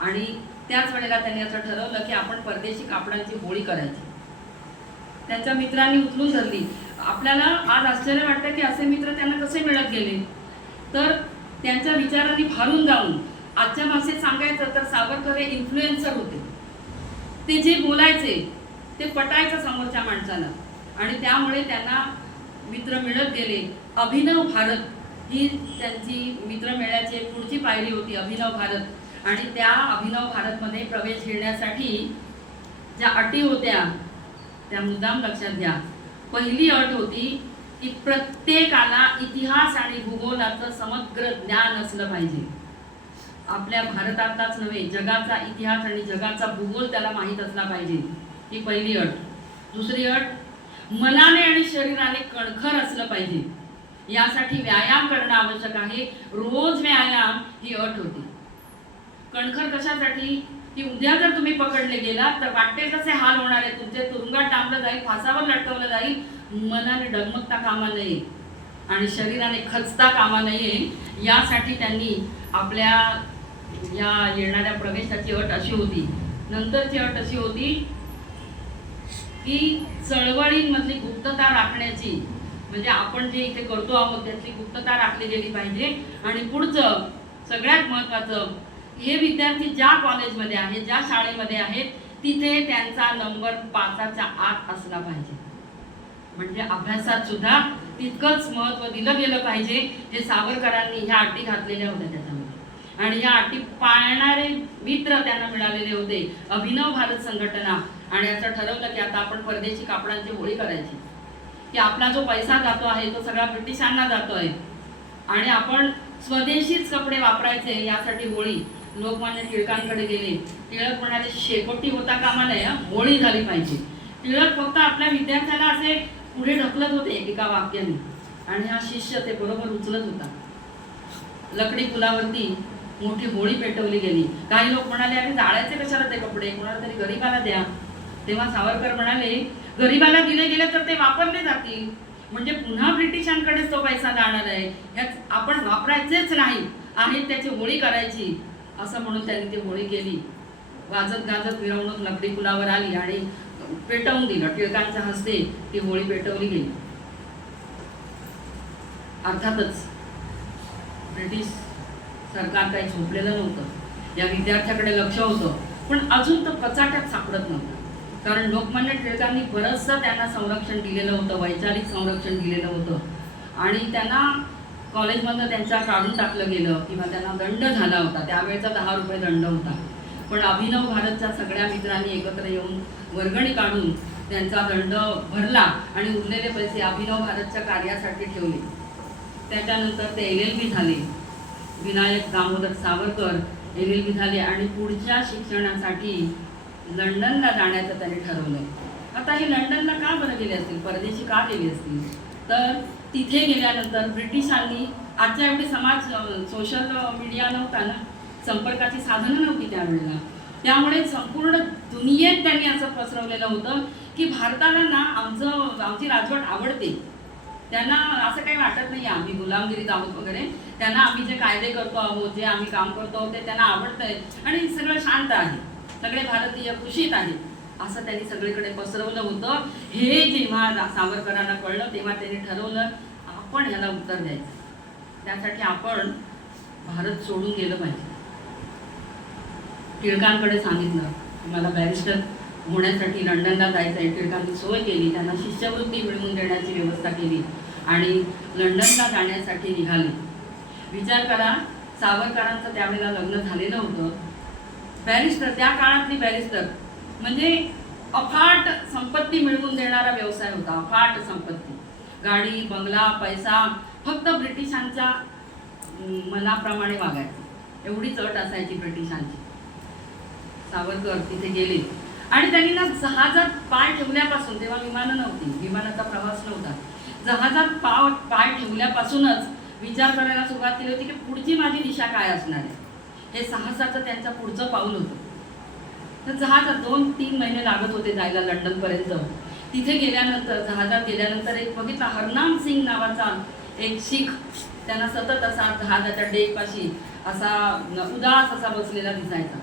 आणि त्याच वेळेला त्यांनी असं ठरवलं की आपण परदेशी कापडांची होळी करायची. त्यांच्या मित्रांनी उचलून धरली. आपल्याला आज आश्चर्य वाटतं की असे मित्र त्यांना कसे मिळत गेले, तर त्यांच्या विचारांनी भारून जाऊन, आजच्या भाषेत सांगायचं तर सावरकर हे इन्फ्लुएन्सर होते. ते जे बोलायचे ते पटायचं समोरच्या माणसाला, आणि त्यामुळे त्यांना मित्र मिळत गेले. अभिनव भारत ही त्यांची मित्रमेळ्याची एक पुढची पायरी होती, अभिनव भारत. आणि त्या अभिनव भारतमध्ये प्रवेश घेण्यासाठी ज्या अटी होत्या त्या मुद्दाम लक्षात घ्या. पहिली अट होती की प्रत्येकाला इतिहास आणि भूगोलाचं समग्र ज्ञान असलं पाहिजे. आपल्या भारताचाच नव्हे, जगाचा इतिहास आणि जगाचा भूगोल त्याला माहीत असला पाहिजे, ही पहिली अट. दुसरी अट, मनाने आणि शरीराने कणखर असलं पाहिजे. यासाठी व्यायाम करणं आवश्यक आहे, रोज व्यायाम ही अट होती. कणखर कशासाठी की उद्या जर तुम्ही पकडले गेलात तर वाटेल कसे हाल होणार आहे, तुमचे तुरुंगात डांबलं जाईल, फासावर लटकवलं जाईल. मनाने डगमगता कामा नये आणि शरीराने खचता कामा नये, यासाठी त्यांनी आपल्या या येणाऱ्या प्रवेशाची अट अशी होती. नंतरची अट अशी होती की चळवळींमधली गुप्तता राखण्याची, म्हणजे आपण जे इथे करतो आहोत त्यातली गुप्तता राखली गेली पाहिजे. आणि पुढचं सगळ्यात महत्त्वाचं, हे विद्यार्थी ज्या कॉलेजमध्ये आहेत, ज्या शाळेमध्ये आहेत, तिथे त्यांचा नंबर 5च्या आत असला पाहिजे. म्हणजे अभ्यासात सुद्धा तितकंच महत्त्व दिलं गेलं पाहिजे. हे सावरकरांनी ह्या अटी घातलेल्या होत्या त्याच्यामध्ये, आणि ह्या अटी पाळणारे मित्र त्यांना मिळालेले होते, अभिनव भारत संघटना. आणि असं ठरवलं की आता आपण परदेशी कापडांची होळी करायची, की आपला जो पैसा जातो आहे तो सगळा ब्रिटिशांना जातो आहे, आणि आपण स्वदेशीच कपडे वापरायचे. यासाठी होळी लोकमान्य टिळकांकडे गेले. टिळक म्हणाले शेकोटी होता कामा नये, होळी झाली पाहिजे. टिळक फक्त आपल्या विद्यार्थ्याला असे पुढे ढकलत होते एका वाक्याने, आणि हा शिष्य ते बरोबर उचलत होता. लकडी पुलावरती मोठी होळी पेटवली गेली. काही लोक म्हणाले अरे जाळायचे कशाला ते कपडे, कोणाला तरी गरीबाला द्या. तेव्हा सावरकर म्हणाले गरीबाला दिले गेले तर ते वापरले जातील, म्हणजे पुन्हा ब्रिटिशांकडेच तो पैसा जाणार आहे, ह्यात आपण वापरायचेच नाही, आहे त्याची होळी करायची, असं म्हणून त्यांनी ती होळी केली. वाजत गाजत मिरवणूक नगरी पुलावर आली आणि पेटवून दिलं. टिळकांच्या हस्ते ती होळी पेटवली गेली. अर्थातच ब्रिटिश सरकार काही झोपलेलं नव्हतं, या विद्यार्थ्याकडे लक्ष होतं, पण अजून तो कचाट्यात सापडत नव्हता. कारण लोकमान्य टिळकांनी बरंचसं त्यांना संरक्षण दिलेलं होतं, वैचारिक संरक्षण दिलेलं होतं, आणि त्यांना कॉलेजमधनं त्यांच्या काढून टाकलं गेलं किंवा त्यांना दंड झाला होता. त्यावेळेचा 10 रुपये दंड होता. पण अभिनव भारतच्या सगळ्या मित्रांनी एकत्र येऊन वर्गणी काढून त्यांचा दंड भरला आणि उरलेले पैसे अभिनव भारतच्या कार्यासाठी ठेवले. त्याच्यानंतर ते LLB झाले. विनायक दामोदर सावरकर LLB झाले आणि पुढच्या शिक्षणासाठी लंडनला जाण्याचं त्यांनी ठरवलं. आता हे लंडनला का बरं गेले असतील, परदेशी का गेले असतील, तर तिथे गेल्यानंतर ब्रिटिशांनी आजच्या एवढी सोशल मीडिया नव्हता ना, संपर्काची साधनं नव्हती त्यावेळेला, त्यामुळे संपूर्ण दुनियेत त्यांनी असं पसरवलेलं होतं की भारताला ना आमची राजवट आवडते. त्यांना असं काही वाटत नाही आम्ही गुलामगिरीत आहोत वगैरे. त्यांना आम्ही जे कायदे करतो आहोत, जे आम्ही काम करतो आहोत, ते त्यांना आवडतंय आणि सगळं शांत आहे, सगळे भारतीय खुशीत आहेत, असं त्यांनी सगळीकडे पसरवलं होतं. हे जेव्हा सावरकरांना कळलं तेव्हा त्यांनी ठरवलं आपण ह्याला उत्तर द्यायचं. त्यासाठी आपण भारत सोडून गेलं पाहिजे. टिळकांकडे सांगितलं की मला बॅरिस्टर होण्यासाठी लंडनला जायचं आहे. टिळकांनी सोय केली, त्यांना शिष्यवृत्ती मिळवून देण्याची व्यवस्था केली आणि लंडनला जाण्यासाठी निघाले. विचार करा, सावरकरांचं त्यावेळेला लग्न झालेलं होतं. बॅरिस्टर, त्या काळातली बॅरिस्टर म्हणजे अफाट संपत्ती मिळवून देणारा व्यवसाय होता. अफाट संपत्ती, गाडी, बंगला, पैसा, फक्त ब्रिटिशांच्या मनाप्रमाणे वागायचं, एवढीच अट असायची ब्रिटिशांची. सावरकर तिथे गेले आणि त्यांनी ना जहाजात पाय ठेवल्यापासून, तेव्हा विमानं नव्हती, विमानाचा प्रवास नव्हता, जहाजात पाय ठेवल्यापासूनच विचार करायला सुरुवात केली होती की पुढची माझी दिशा काय असणार आहे. हे साहसाचं त्यांचं पुढचं पाऊल होतं. तर जहाजात 2-3 महिने लागत होते जायला लंडनपर्यंत. तिथे गेल्यानंतर, जहाजात गेल्यानंतर एक बघितला, हरनाम सिंग नावाचा एक शीख, त्यांना सतत असा जहाजाच्या डेकपाशी असा उदास असा बसलेला दिसायचा.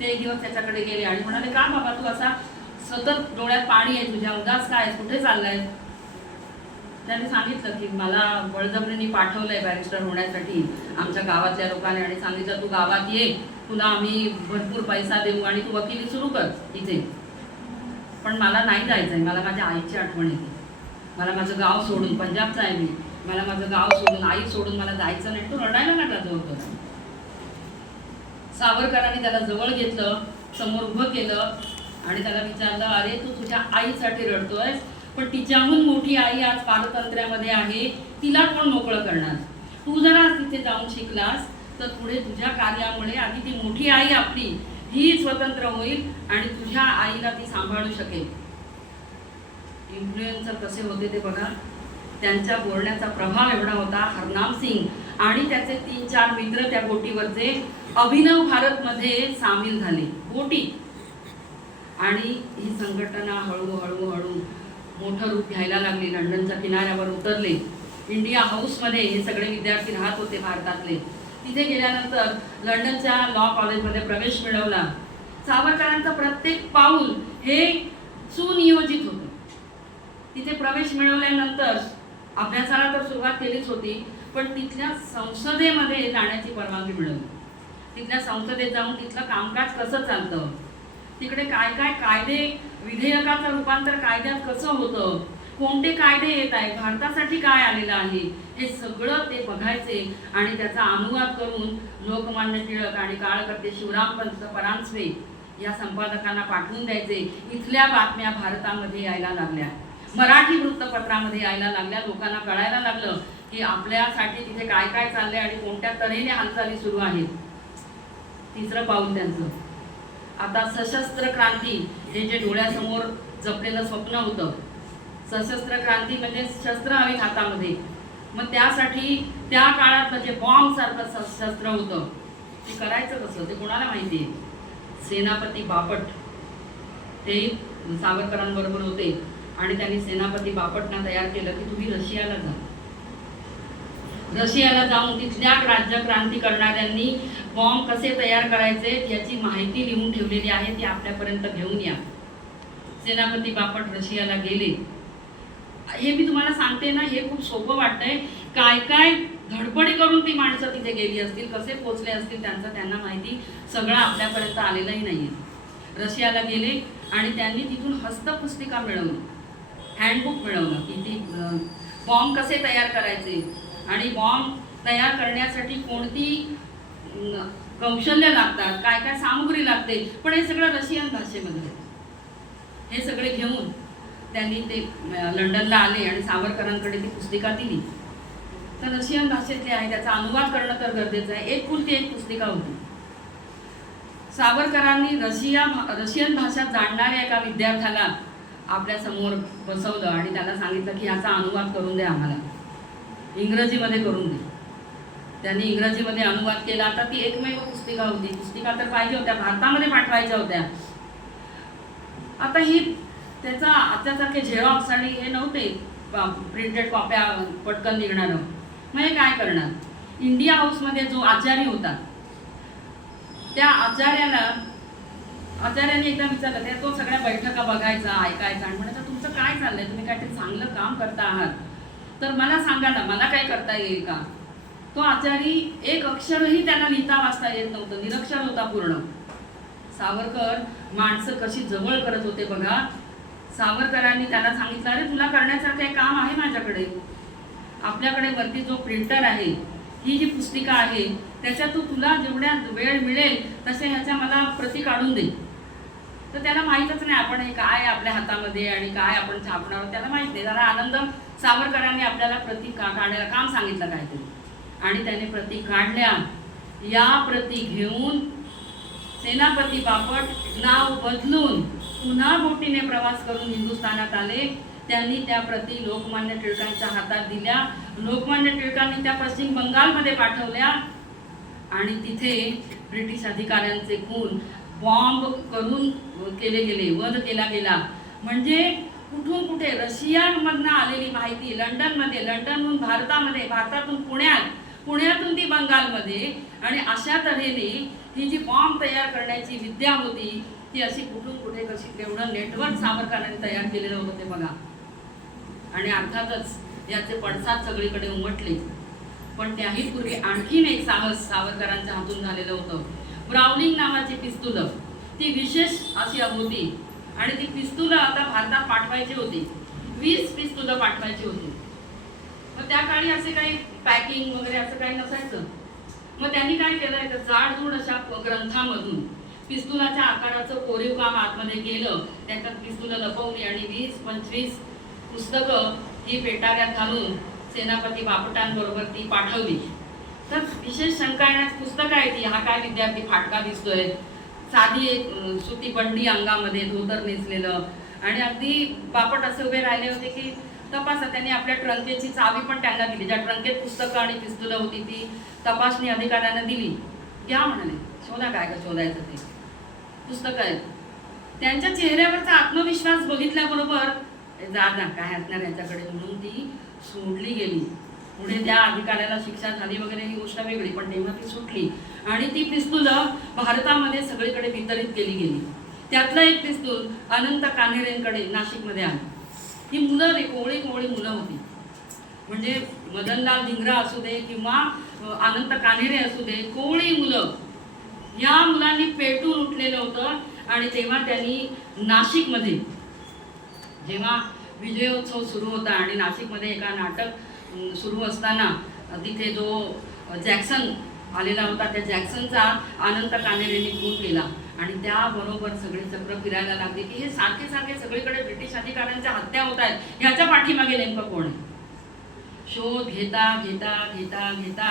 ते एक दिवस त्याच्याकडे गेले आणि म्हणाले, का बाबा तू असा सतत डोळ्यात पाणी आहे तुझ्या, उदास काय, कुठे चाललाय? त्याने सांगितलं की मला बळजबरीने पाठवलंय बॅरिस्टर होण्यासाठी आमच्या गावातल्या लोकांनी, आणि सांगितलं तू गावात ये, तुला आम्ही भरपूर पैसा देऊ आणि तू वकिली सुरू कर इथे. पण मला नाही जायचंय, मला माझ्या आईची आठवण येते, मला माझं गाव सोडून, पंजाबचा आहे मी, मला माझं गाव सोडून, आई सोडून मला जायचं नाही. तो रडायला लागला जवळ. सावरकरांनी त्याला जवळ घेतलं, समोर उभं केलं आणि त्याला विचारलं, अरे तू तुझ्या आईसाठी रडतोयस, पण तिच्याहून मोठी आई आज पारतंत्र्यामध्ये आहे, तिला कोण मोकळं करणार? तू जरा तिथे जाऊन शिकलास तर पुढे तुझ्या कार्यामुळे आधी ती मोठी आई आपली ही स्वतंत्र होईल आणि तुझ्या आईला ती सांभाळू शकेल. इन्फ्लुएन्सर कसे होते ते बघा. त्यांच्या बोलण्याचा प्रभाव एवढा होता. हरनाम सिंग आणि त्याचे 3-4 मित्र त्या बोटीवरचे अभिनव भारतमध्ये सामील झाले, बोटी. आणि ही संघटना हळूहळू मोठं रूप घ्यायला लागली. लंडनच्या किनाऱ्यावर उतरले. इंडिया हाऊसमध्ये हे सगळे विद्यार्थी राहत होते भारतातले. तिथे गेल्यानंतर लंडनच्या लॉ कॉलेजमध्ये प्रवेश मिळवला. सावरकरांचं प्रत्येक पाऊल हे सुनियोजित होतं. तिथे प्रवेश मिळवल्यानंतर अभ्यासाला तर सुरुवात केलीच होती, पण तिथल्या संसदेमध्ये जाण्याची परवानगी मिळवली. तिथल्या संसदेत जाऊन तिथलं कामकाज कसं चालतं, तिकडे काय काय कायदे, विधेयकाचं रूपांतर कायद्यात कसं होतं, कोणते कायदे येत आहेत, भारतासाठी काय आलेलं आहे, हे सगळं ते बघायचे आणि त्याचा अनुवाद करून लोकमान्य टिळक आणि काळकर्ते शिवरामपंत परांजपे या संपादकांना पाठवून द्यायचे. इथल्या बातम्या भारतामध्ये यायला लागल्या, मराठी वृत्तपत्रामध्ये यायला लागल्या. लोकांना कळायला लागलं की आपल्यासाठी तिथे काय काय चाललंय आणि कोणत्या तऱ्हेने हालचाली सुरू आहेत. तिसरं पाऊल त्यांचं, आता सशस्त्र क्रांती हे जे डोळ्यासमोर जपलेलं स्वप्न होतं, सशस्त्र क्रांती म्हणजे शस्त्र हवी हातामध्ये. मग त्यासाठी त्या काळात म्हणजे बॉम्ब सारखं शस्त्र होतं, ते करायचं कसं ते कोणाला माहिती आहे. सेनापती बापट ते सावरकरांबरोबर होते आणि त्यांनी सेनापती बापटना तयार केलं की तुम्ही रशियाला जा. रशियाला जाऊन तिथल्या राज्यक्रांती करणाऱ्यांनी बॉम्ब कसे तयार करायचे याची माहिती लिहून ठेवलेली आहे, ती आपल्यापर्यंत घेऊन या. सेनापती बापट रशियाला गेले. हे मी तुम्हाला सांगते ना, हे खूप सोपं वाटतंय. काय काय धडपडी करून ती माणसं तिथे गेली असतील, कसे पोचले असतील त्यांना माहिती, सगळं आपल्यापर्यंत आलेलंही नाही आहे. रशियाला गेले आणि त्यांनी तिथून हस्तपुस्तिका मिळवली, हँडबुक मिळवलं की ती बॉम्ब कसे तयार करायचे आणि बॉम्ब तयार करण्यासाठी कोणती कौशल्य लागतात, काय काय सामुग्री लागते, पण हे सगळं रशियन भाषेमध्ये. हे सगळे घेऊन त्यांनी ते लंडनला आले आणि सावरकरांकडे ती पुस्तिका दिली. तर रशियन भाषेतली आहे, त्याचा अनुवाद करणं तर गरजेचं आहे. एकुलती एक पुस्तिका होती. सावरकरांनी रशियन भाषा जाणणाऱ्या एका विद्यार्थ्याला आपल्या समोर बसवलं आणि त्याला सांगितलं की ह्याचा अनुवाद करून दे, आम्हाला इंग्रजीमध्ये करून दे. त्यांनी इंग्रजीमध्ये अनुवाद केला. आता ती एकमेव पुस्तिका होती. पुस्तिका तर पाहिजे होत्या, भारतामध्ये पाठवायच्या होत्या. आता ही त्याचा आजच्यासारखे झेरॉक्स आणि हे नव्हते, प्रिंटेड कॉप्या पटकन निघणारं. मग हे काय करणार? इंडिया हाऊसमध्ये जो आचार्य होता, त्या आचार्याने एकदा विचारलं, तो सगळ्या बैठका बघायचा, ऐकायचा आणि म्हणायचा, तुमचं काय चाललंय, तुम्ही काहीतरी चांगलं काम करता आहात, तर मला सांगा ना, मला काय करता येईल का? तो आचारी एक अक्षरही त्यांना लिहिता वाचता येत नव्हतं, निरक्षर होता पूर्ण. सावरकर माणसं कशी जवळ करत होते बघा. सावरकरांनी त्याला सांगितलं, अरे तुला करण्यासारखं एक काम आहे माझ्याकडे, आपल्याकडे वरती जो प्रिंटर आहे, ही जी पुस्तिका आहे त्याच्यातून तुला जेवढ्या वेळ मिळेल तसे ह्याच्या मला प्रती काढून दे. तर त्याला माहीतच नाही आपण हे काय आपल्या हातामध्ये आणि काय आपण छापणार, त्याला माहीत नाही. जरा आनंद सावरकरांनी आपल्याला प्रती काढायला काम सांगितलं काहीतरी आणि त्याने प्रती काढल्या. या प्रती घेऊन सेनापती बापट नाव बदलून पुन्हा बोटीने प्रवास करून हिंदुस्थानात आले. त्यांनी त्या प्रती लोकमान्य टिळकांच्या हातात दिल्या. लोकमान्य टिळकांनी त्या पश्चिम बंगालमध्ये पाठवल्या आणि तिथे ब्रिटिश अधिकाऱ्यांचे खून बॉम्ब करून केले गेले, वध केला गेला. म्हणजे कुठून कुठे रशियामधनं आलेली माहिती लंडनमध्ये, लंडनहून भारतामध्ये, भारतातून पुण्यातून ती बंगालमध्ये, आणि अशा तऱ्हेने ही जी बॉम्ब तयार करण्याची विद्या होती ती अशी कुठून कुठे कशी केवढं नेटवर्क सावरकरांनी तयार केलेलं होतं ते बघा. आणि अर्थातच याचे पडसाद सगळीकडे उमटले. पण त्याही पूर्वी आणखीन एक साहस सावरकरांच्या हातून झालेलं होतं. ब्राउनिंग नावाची पिस्तुलं, ती विशेष अशी होती आणि ती पिस्तुलं आता भारतात पाठवायची होती. 20 पिस्तुलं पाठवायची होती. मग त्या काळी असे काही पॅकिंग वगैरे असं काही नसायचं. मग त्यांनी काय केलं, जाडजूड अशा ग्रंथामधून पिस्तुलाच्या आकाराचं कोरीव काम आतमध्ये केलं, त्याच्यात पिस्तुलं लपवली आणि 20-25 पुस्तकं ही पेटाऱ्यात घालून सेनापती बापटांबरोबर ती पाठवली. तर विशेष शंका येण्यास पुस्तकं आहे ती, हा काय विद्यार्थी फाटका दिसतोय, साधी एक सुती बंडी अंगामध्ये, धोतर नेसलेलं, आणि अगदी बापट असे उभे राहिले होते की तपासा. त्यांनी आपल्या ट्रंकेची चावी पण त्यांना दिली, ज्या ट्रंकेत पुस्तकं आणि पिस्तुलं होती ती तपासणी अधिकाऱ्यांना दिली. घ्या म्हणाले, शोधा काय का शोधायचं ते, पुस्तकं आहेत. त्यांच्या चेहऱ्यावरचा आत्मविश्वास बघितल्याबरोबर जा काय असणार याच्याकडे म्हणून ती सोडली गेली. पुढे त्या अधिकाऱ्याला शिक्षा झाली वगैरे ही गोष्ट वेगळी, पण तेव्हा ती सुटली आणि ती पिस्तुलं भारतामध्ये सगळीकडे वितरित केली गेली. त्यातलं एक पिस्तूल अनंत कान्हेरेंकडे नाशिकमध्ये आलं. ही मुलं कोवळी मुलं होती. म्हणजे मदनलाल धिंगरा असू दे किंवा अनंत कान्हेरे असू दे, कोवळी मुलं, या मुलांनी पेटून उठलेलं होतं. आणि तेव्हा त्यांनी नाशिकमध्ये, जेव्हा विजयोत्सव सुरू होता आणि नाशिकमध्ये एका नाटक सुरू असताना तिथे जो जॅक्सन आलेला होता, त्या जॅक्सनचा अनंत कान्हेरेंनी खून केला. आणि त्याबरोबर सगळे चक्र फिरायला लागले की हे सारखे सारखे सगळीकडे ब्रिटिश अधिकाऱ्यांच्या हत्या होत आहेत, ह्याच्या पाठीमागे नेमकं कोण आहे. शोध घेता घेता घेता घेता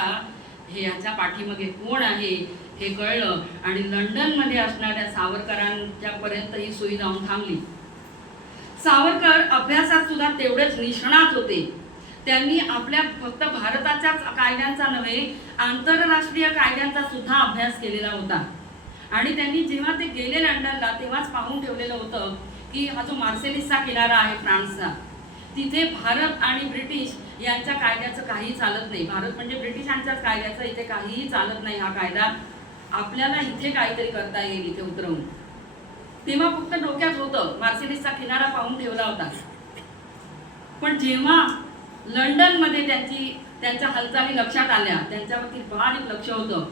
हे ह्याच्या पाठीमागे कोण आहे हे कळलं आणि लंडनमध्ये असणाऱ्या सावरकरांच्या पर्यंत ही सुई जाऊन थांबली. सावरकर अभ्यासात सुद्धा तेवढेच निष्णात होते. त्यांनी आपल्या फक्त भारताच्याच कायद्यांचा नव्हे, आंतरराष्ट्रीय कायद्यांचा सुद्धा अभ्यास केलेला होता. आणि त्यांनी जेव्हा ते गेले लंडनला तेव्हाच पाहून ठेवलेलं होतं की हा जो मार्सेलिसचा किनारा आहे फ्रान्सचा, तिथे भारत आणि ब्रिटिश यांच्या कायद्याचं काही चालत नाही. भारत म्हणजे ब्रिटिशांच्याच कायद्याचं, इथे काहीही चालत नाही हा कायदा. आपल्याला इथे काहीतरी करता येईल इथे उतरवून. तेव्हा फक्त डोक्यात होतं, मार्सिलिसचा किनारा पाहून ठेवला होता. पण जेव्हा लंडनमध्ये त्यांच्या हालचाली लक्षात आल्या, त्यांच्यावरती बारीक लक्ष होतं.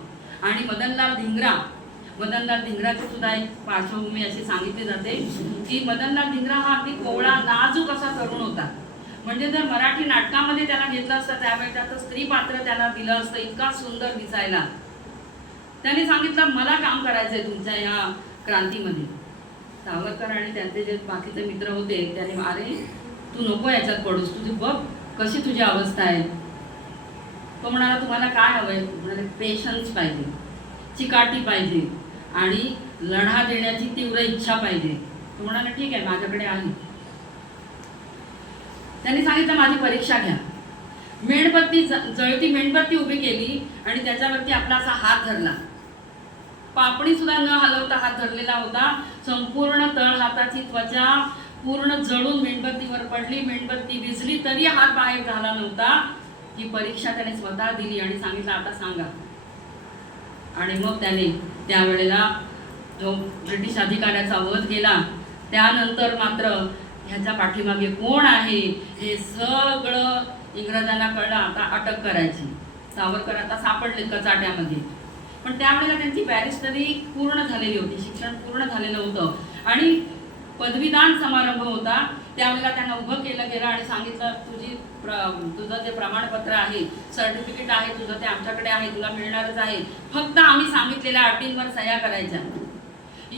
आणि मदनलाल धिंगराची सुद्धा एक पार्श्वभूमी अशी सांगितली जाते की मदनलाल धिंगरा हा अगदी कोवळा नाजूक असा तरुण होता. म्हणजे जर मराठी नाटकामध्ये त्याला घेतलं असतं त्यावेळेस त्याचं स्त्री पात्र त्याला दिलं असतं, इतका सुंदर दिसायला. त्यांनी सांगितलं मला काम करायचंय तुमच्या या क्रांतीमध्ये. सावरकर आणि त्यांचे जे बाकीचे मित्र होते त्याने अरे तू नको याच्यात पडूस, तुझी बघ कशी तुझी अवस्था आहे. तो म्हणाला तुम्हाला काय हवंय? म्हणाले पेशन्स पाहिजे, चिकाटी पाहिजे आणि लढा देण्याची तीव्र इच्छा पाहिजे. तो म्हणाला ठीक आहे माझ्याकडे आहे. त्यांनी सांगितलं माझी परीक्षा घ्या. मेणबत्ती जळती मेणबत्ती उभी केली आणि त्याच्यावरती आपला असा हात धरला. पापणी सुद्धा न हलवता हात धरलेला होता. संपूर्ण तळ हाताची त्वचा पूर्ण जळून मेणबत्तीवर पडली. मेणबत्ती विझली तरी हात बाहेर झाला नव्हता. ही परीक्षा त्याने स्वतः दिली आणि सांगितलं आता सांगा. आणि मग त्याने त्यावेळेला जो ब्रिटिश अधिकाऱ्याचा वध केला. त्यानंतर मात्र ह्याच्या पाठीमागे कोण आहे हे सगळं इंग्रजांना कळलं. आता अटक करायची. सावरकर आता सापडले कचाट्यामध्ये. पण त्यावेळेला त्यांची बॅरिस्टरी पूर्ण झालेली होती, शिक्षण पूर्ण झालेलं होतं आणि पदवीदान समारंभ होता. त्यावेळेला त्यांना उभं केलं गेलं आणि सांगितलं तुझं जे प्रमाणपत्र आहे, सर्टिफिकेट आहे तुझं ते आमच्याकडे आहे, तुला मिळणारच आहे. फक्त आम्ही सांगितलेल्या अटींवर सह्या करायच्या.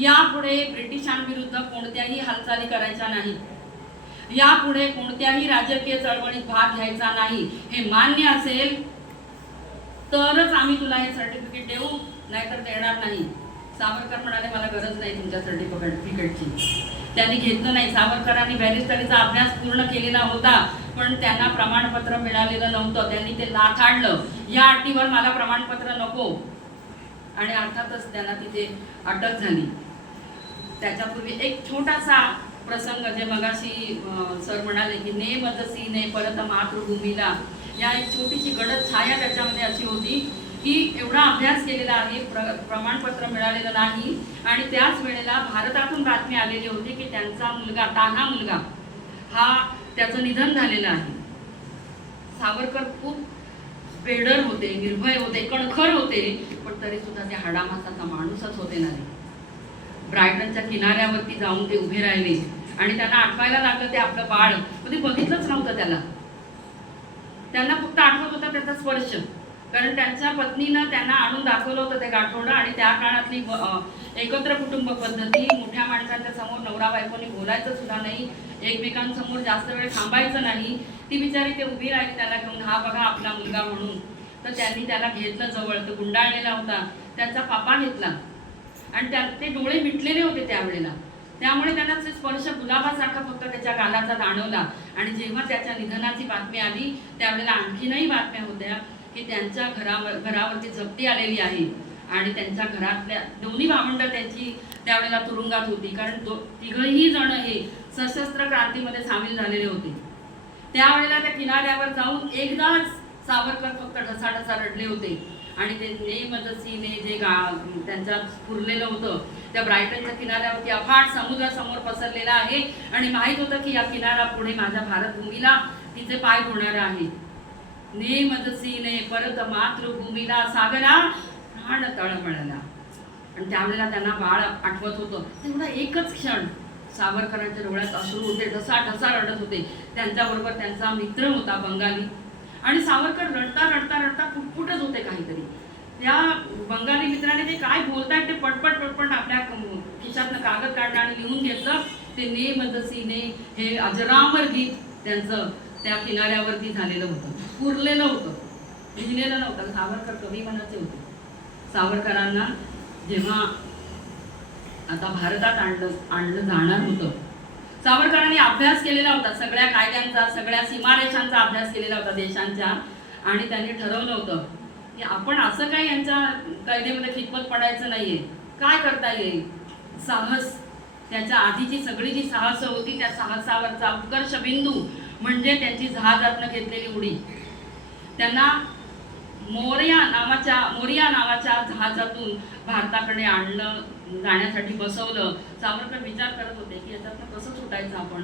यापुढे ब्रिटिशांविरुद्ध कोणत्याही हालचाली करायच्या नाही. यापुढे कोणत्याही राजकीय चळवळीत भाग घ्यायचा नाही. हे मान्य असेल तरच आम्ही तुला हे सर्टिफिकेट देऊ, नाहीतर देणार नाही. सावरकर म्हणाले मला गरज नाही तुमच्या सर्टिफिकेटची. त्यांनी घेतलं नाही. सावरकरांनी बॅरिस्टरीचा अभ्यास पूर्ण केलेला होता पण त्यांना प्रमाणपत्र मिळालेलं नव्हतं. त्यांनी ते नाठाडलं. या अटीवर मला प्रमाणपत्र नको आणि अर्थातच त्यांना तिथे अटक झाली. त्याच्यापूर्वी एक छोटासा प्रसंग जे मगाशी सर म्हणाले की ने मजसीने परत मातृभूमीला, या एक छोटीशी गडद छाया त्याच्यामध्ये अशी होती की एवढा अभ्यास केलेला आहे, प्रमाणपत्र मिळालेलं नाही आणि त्याच वेळेला भारतातून बातमी आलेली होती की त्यांचा मुलगा तान्हा मुलगा हा त्याचं निधन झालेलं आहे. सावरकर खूप बेडर होते, निर्भय होते, कणखर होते, पण तरी सुद्धा ते हाडामासाचा माणूसच होते ना. ब्रायटनच्या किनाऱ्यावरती जाऊन ते उभे राहिले आणि त्यांना आठवायला लागलं ते आपलं बाळ. कधी बघितलंच नव्हतं त्यांना फक्त आठवत होता त्याचा स्पर्श. कारण त्यांच्या पत्नीनं त्यांना आणून दाखवलं होतं ते गाठोडं आणि त्या काळातली एकत्र कुटुंब पद्धती, मोठ्या माणसांच्या समोर नवरा बायकोनी बोलायचं सुद्धा नाही, एकमेकांसमोर जास्त वेळ थांबायचं नाही. ती बिचारी ते उभी राहिली त्याला घेऊन, हा बघा आपला मुलगा म्हणून. तर त्यांनी त्याला घेतलं जवळ. तो गुंडाळलेला होता, त्यांचा पापा घेतला आणि ते डोळे मिटलेले होते त्यावेळेला. त्यामुळे त्यांना ते स्पर्श गुलाबासारखा फक्त त्याच्या गालाचा जाणवला. आणि जेव्हा त्याच्या निधनाची बातमी आली त्यावेळेला आणखीनही बातम्या होत्या की त्यांच्या घरावरती जप्ती आलेली आहे आणि त्यांच्या घरातल्या दोन्ही भावंड त्यांची त्यावेळेला तुरुंगात होती. कारण तिघही जण हे सशस्त्र क्रांतीमध्ये सामील झालेले होते. त्यावेळेला त्या किनाऱ्यावर जाऊन एकदाच सावरकर फक्त ढसाढसा रडले होते आणि ते ने मजसीने जे त्यांच्या पुरलेलं होतं त्या ब्रायटनच्या किनाऱ्यावरती अफाट समुद्र समोर पसरलेला आहे आणि माहीत होतं की या किनारा पुढे माझ्या भारतभूमीला तिचे पाय धुणार आहे. ने मजसीने परत मातृभूमीला सागरा प्राण तळमळला. आणि त्यावेळेला त्यांना बाळ आठवत होतं. तेवढा एकच क्षण सावरकरांच्या डोळ्यात अश्रू होते, ढसा रडत होते. त्यांच्याबरोबर त्यांचा मित्र होता बंगाली आणि सावरकर रडता रडता रडता फुटफुटत होते काहीतरी. त्या बंगाली मित्राने ते काय बोलतायत ते पटपट आपल्या खिशातनं कागद काढलं आणि लिहून घेतलं. ते ने मजसीने हे अजरामर गीत त्यांचं त्या किनाऱ्यावरती झालेलं होतं, पुरलेलं होतं, लिहिलेलं नव्हतं. सावरकर कवी मनाचे होते. सावरकरांना जेव्हा आता भारतात आणलं जाणार होतं, सावरकरांनी अभ्यास केलेला होता सगळ्या कायद्यांचा, सगळ्या सीमारेषांचा अभ्यास केलेला होता देशांच्या. आणि त्यांनी ठरवलं होतं की आपण असं काही यांच्या कायद्यामध्ये खितपत पडायचं नाहीये. काय करता येईल? साहस. त्याच्या आधीची सगळी जी साहस होती त्या साहसावरचा उत्कर्ष बिंदू म्हणजे त्यांची जहाजातनं घेतलेली उडी. त्यांना मोरिया नावाच्या जहाजातून भारताकडे आणलं, जाण्यासाठी बसवलं. सावरकर विचार करत होते की याच्यातनं कसं सुटायचं आपण.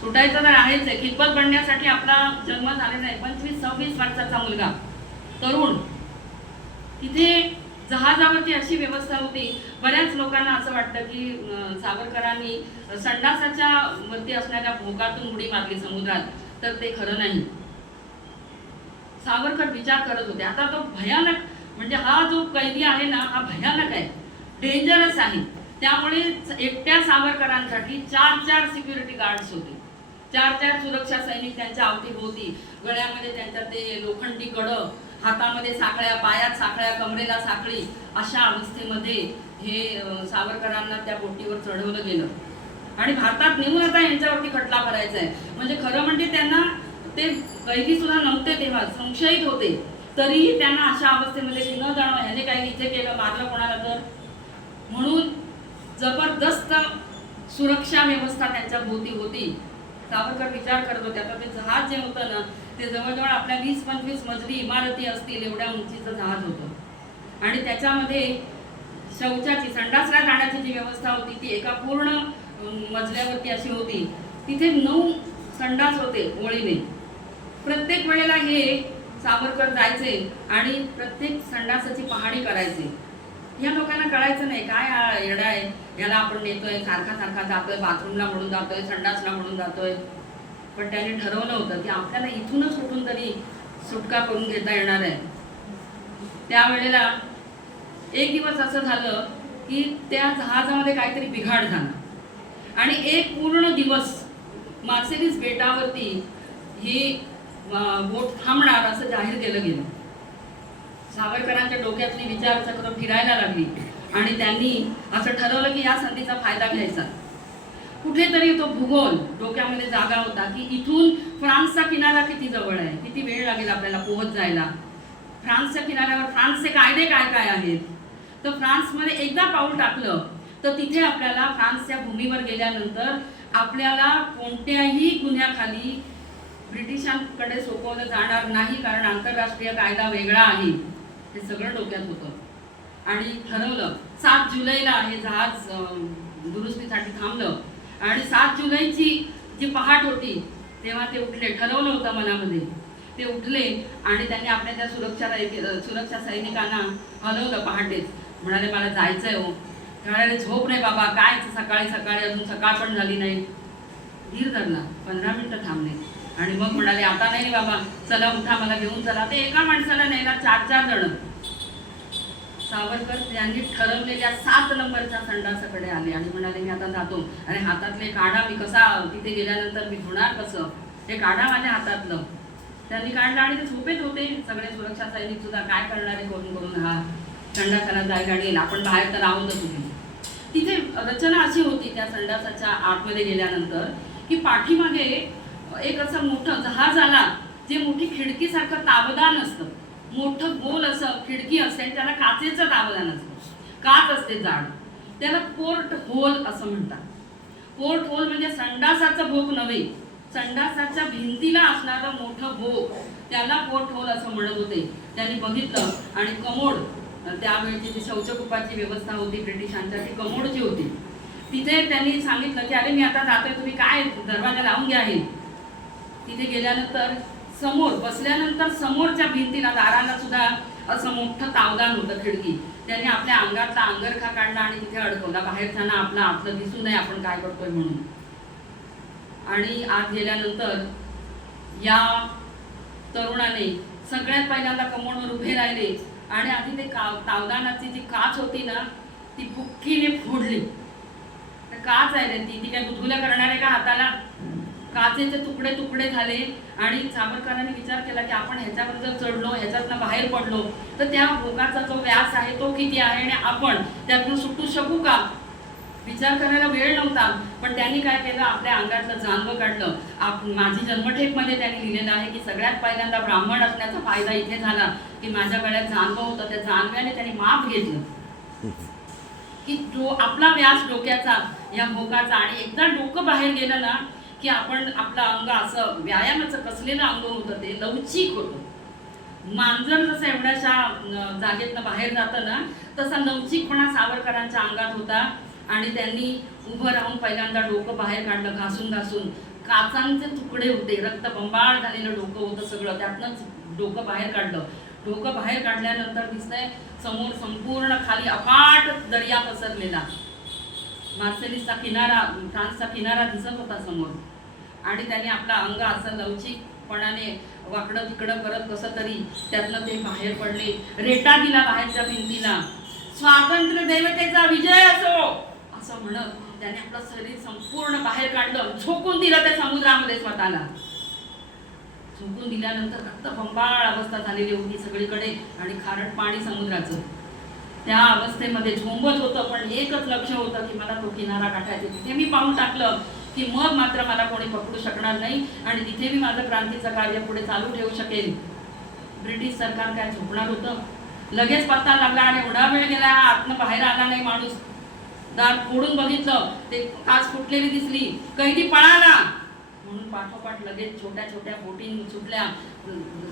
सुटायचं तर आहेच आहे, कितपत बनण्यासाठी आपला जन्म झालेला आहे. 25-26 वर्षाचा मुलगा, तरुण. तिथे जहाजावरती अशी व्यवस्था होती. बऱ्याच लोकांना असं वाटतं की सावरकरांनी संडासाच्या वरती असणाऱ्या भोगातून उडी मारली समुद्रात, तर ते खरं नाही. सावरकर विचार करत होते, आता तो भयानक, म्हणजे हा जो कैदी आहे ना, हा भयानक आहे, डेंजरस आहे. त्यामुळे एकट्या सावरकरांसाठी 4 सिक्युरिटी गार्ड्स होते, 4 सुरक्षा सैनिक त्यांच्या अवतीभोवती. गळ्यामध्ये त्यांच्या ते लोखंडी कडं, हातामध्ये साखळ्या, पायात साखळ्या, कमरेला साखळी. अशा अवस्थेमध्ये हे सावरकरांना त्या बोटीवर चढवलं गेलं आणि भारतात नेऊन आता यांच्यावरती खटला भरायचा आहे. म्हणजे खरं म्हणजे त्यांना ते कैदी सुद्धा नव्हते तेव्हा, संशयित होते, तरीही त्यांना अशा अवस्थेमध्ये की न जाणं ह्याने काही इथे केलं, मारलं कोणाला तर, म्हणून जबरदस्त सुरक्षा व्यवस्था त्यांच्या भोवती होती. सावरकर विचार करत होते, आता ते जहाज जे होतं ना, ते जवळजवळ आपल्या 20-25 मजली इमारती असतील एवढ्या उंचीचं जहाज होतं आणि त्याच्यामध्ये शौचाची, संडासला जाण्याची जी व्यवस्था होती ती एका पूर्ण मजल्यावरती अशी होती. तिथे 9 संडास होते ओळीने. प्रत्येक वेळेला हे सावरकर जायचे आणि प्रत्येक संडासाची पाहणी करायचे. या लोकांना कळायचं नाही काय येडा आहे, याला आपण नेतोय, सारखा जातोय, बाथरूमला म्हणून जातोय, संडासला म्हणून जातोय. पण त्याने ठरवलं होतं की आपल्याला इथूनच कुठून तरी सुटका करून घेता येणार आहे. त्यावेळेला एक दिवस असं झालं की त्या जहाजामध्ये काहीतरी बिघाड झाला आणि एक पूर्ण दिवस मार्सेलिस बेटावरती ही बोट थांबणार असं जाहीर केलं गेलं. सावरकरांच्या डोक्यातली विचारचक्र फिरायला लागली आणि त्यांनी असं ठरवलं की या संधीचा फायदा घ्यायचा. कुठेतरी तो भूगोल डोक्यामध्ये जागा होता की इथून फ्रान्सचा किनारा किती जवळ आहे, किती वेळ लागेल आपल्याला पोहोच जायला. फ्रान्सच्या किनाऱ्यावर फ्रान्सचे कायदे काय काय आहेत, तर फ्रान्समध्ये एकदा पाऊल टाकलं तर तिथे आपल्याला फ्रान्सच्या भूमीवर गेल्यानंतर आपल्याला कोणत्याही गुन्ह्याखाली ब्रिटिशांकडे सोपवलं जाणार नाही, कारण आंतरराष्ट्रीय कायदा वेगळा आहे. हे सगळं डोक्यात होतं आणि ठरवलं 7 जुलैला हे जहाज दुरुस्तीसाठी थांबलं आणि 7 जुलैची जी पहाट होती तेव्हा ते उठले. ठरवलं होतं मनामध्ये, ते उठले आणि त्यांनी आपल्या त्या सुरक्षा सैनिकांना हलवलं. पहाटेच म्हणाले मला जायचंय हो. म्हणाले झोप नाही बाबा, काय सकाळी अजून सकाळ पण झाली नाही. धीर धरला, 15 मिनिटं थांबले आणि मग म्हणाले आता नाही बाबा, चला उठा, मला घेऊन चला. ते एका माणसाला न्यायला 4 जण. सावरकर यांनी ठरवलेल्या 7 नंबरच्या संडासाकडे आले आणि म्हणाले मी आता जातो. आणि हातातले काढा, मी कसा तिथे गेल्यानंतर मी धुणार कसं, हे काढा माझ्या हातातलं. त्यांनी काढलं आणि ते झोपेत होते. सगळे सुरक्षा सैनिक सुद्धा काय करणारे करून हा संडासाला जायला लागेल, आपण बाहेर तर आहोतच होते. तिथे रचना अशी होती त्या संडासाच्या आतमध्ये गेल्यानंतर की पाठीमागे एक असं मोठं जहाज आला, जे मोठी खिडकीसारखं ताबदान असतं, मोठं गोल असं खिडकी असते, त्याला काचेचं ताबदान असतं, काच असते जाड, त्याला पोर्ट होल असं म्हणतात. पोर्ट होल म्हणजे संडासाचं भोग नव्हे, संडासाच्या भिंतीला असणारं मोठं भोग, त्याला पोर्ट होल असं म्हणत होते. त्यांनी बघितलं आणि कमोड, त्यावेळची जी शौचकूपाची व्यवस्था होती ब्रिटिशांच्या, ती कमोडची होती. तिथे त्यांनी सांगितलं की अरे मी आता जातोय, तुम्ही काय दरवाजा लावून घ्या. आहे तिथे गेल्यानंतर समोर बसल्यानंतर समोरच्या भिंतीला, दाराला सुद्धा असं मोठं तावदान होतं, खिडकी. त्याने आपल्या अंगातला अंगरखा काढला आणि तिथे अडकवला, बाहेरच्यांना आपला आतलं दिसू नये आपण काय करतोय म्हणून. आणि आत गेल्यानंतर या तरुणाने सगळ्यात पहिल्यांदा कमोडवर उभे राहिले आणि आधी ते तावदानाची जी काच होती ना, ती बुक्कीने फोडली. काच आहे रे ती काय गुदगुल्या करणार आहे का हाताला. काचेचे तुकडे तुकडे झाले आणि सावरकरांनी विचार केला की आपण ह्याच्यावर जर चढलो, ह्याच्यातनं बाहेर पडलो तर त्या भोगाचा जो व्यास आहे तो किती आहे आणि आपण त्यातून सुटू शकू का. विचार करायला वेळ नव्हता. पण त्यांनी काय केलं, आपल्या अंगातलं जानवं काढलं. माझी जन्मठेपमध्ये त्यांनी लिहिलेलं आहे की सगळ्यात पहिल्यांदा ब्राह्मण असण्याचा फायदा इथे झाला की माझ्या गळ्यात जानवं होतं, त्या जानव्याने त्यांनी माप घेतलं की जो आपला व्यास डोक्याचा या भोगाचा, आणि एकदा डोकं बाहेर गेलं ना की आपण आपलं अंग असं व्यायामाचं कसलेलं अंग होतं, ते लवचिक होतं. मांजर जसं एवढ्याशा जागेतनं बाहेर जातं ना, तसा लवचिकपणा सावरकरांच्या अंगात होता. आणि त्यांनी उभं राहून पहिल्यांदा डोकं बाहेर काढलं, घासून घासून. काचांचे तुकडे होते, रक्तबंबाळ झालेलं डोकं होतं सगळं, त्यातनंच डोकं बाहेर काढलं. डोकं बाहेर काढल्यानंतर दिसतंय समोर संपूर्ण खाली अफाट दर्या पसरलेला. मार्सेलिसचा किनारा, फ्रान्सचा किनारा दिसत होता समोर. आणि त्याने आपला अंग असं लवचिकपणाने वाकडं तिकडं करत कसं तरी त्यातनं ते बाहेर पडले. रेटा दिला बाहेरच्या भिंतीला, स्वातंत्र्य देवतेचा विजय असो असं म्हणत त्याने आपलं शरीर संपूर्ण बाहेर काढलं, झोकून दिलं त्या समुद्रामध्ये स्वतःला. झोकून दिल्यानंतर रक्तबंबाळ अवस्था झालेली होती सगळीकडे आणि खारट पाणी समुद्राचं. त्या अवस्थेमध्ये झोंबत होतं, पण एकच लक्ष होतं की मला तो किनारा गाठायचा. तिथे मी पाऊल टाकलं की मग मात्र मला कोणी पकडू शकणार नाही आणि तिथे मी माझं क्रांतीचं कार्य पुढे चालू ठेवू शकेल. ब्रिटिश सरकार काय झोपणार होतं? लगेच पत्ता लागला आणि एवढा वेळ गेला, आतनं बाहेर आला नाही माणूस. दार फोडून बघितलं, ते काच फुटलेली दिसली, कैदी पळाला म्हणून पाठोपाठ लगेच छोट्या छोट्या बोटी सुटल्या.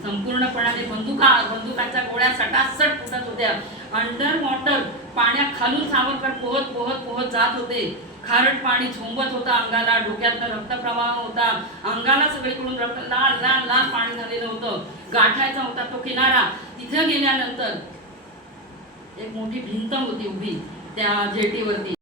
संपूर्णपणाने बंदुकाच्या गोळ्या सटासट फुटत होत्या. अंडर वॉटर पाण्यात खालून सावरकर पोहत पोहत पोहत जात होते. खारट पाणी झोंबत होता अंगाला, डोक्यातनं रक्तप्रवाह होता, अंगाला सगळीकडून रक्त लाल लाल लाल पाणी झालेलं होतं. गाठायचा होता तो किनारा. तिथे गेल्यानंतर एक मोठी भिंत होती उभी त्या जेटीवरती.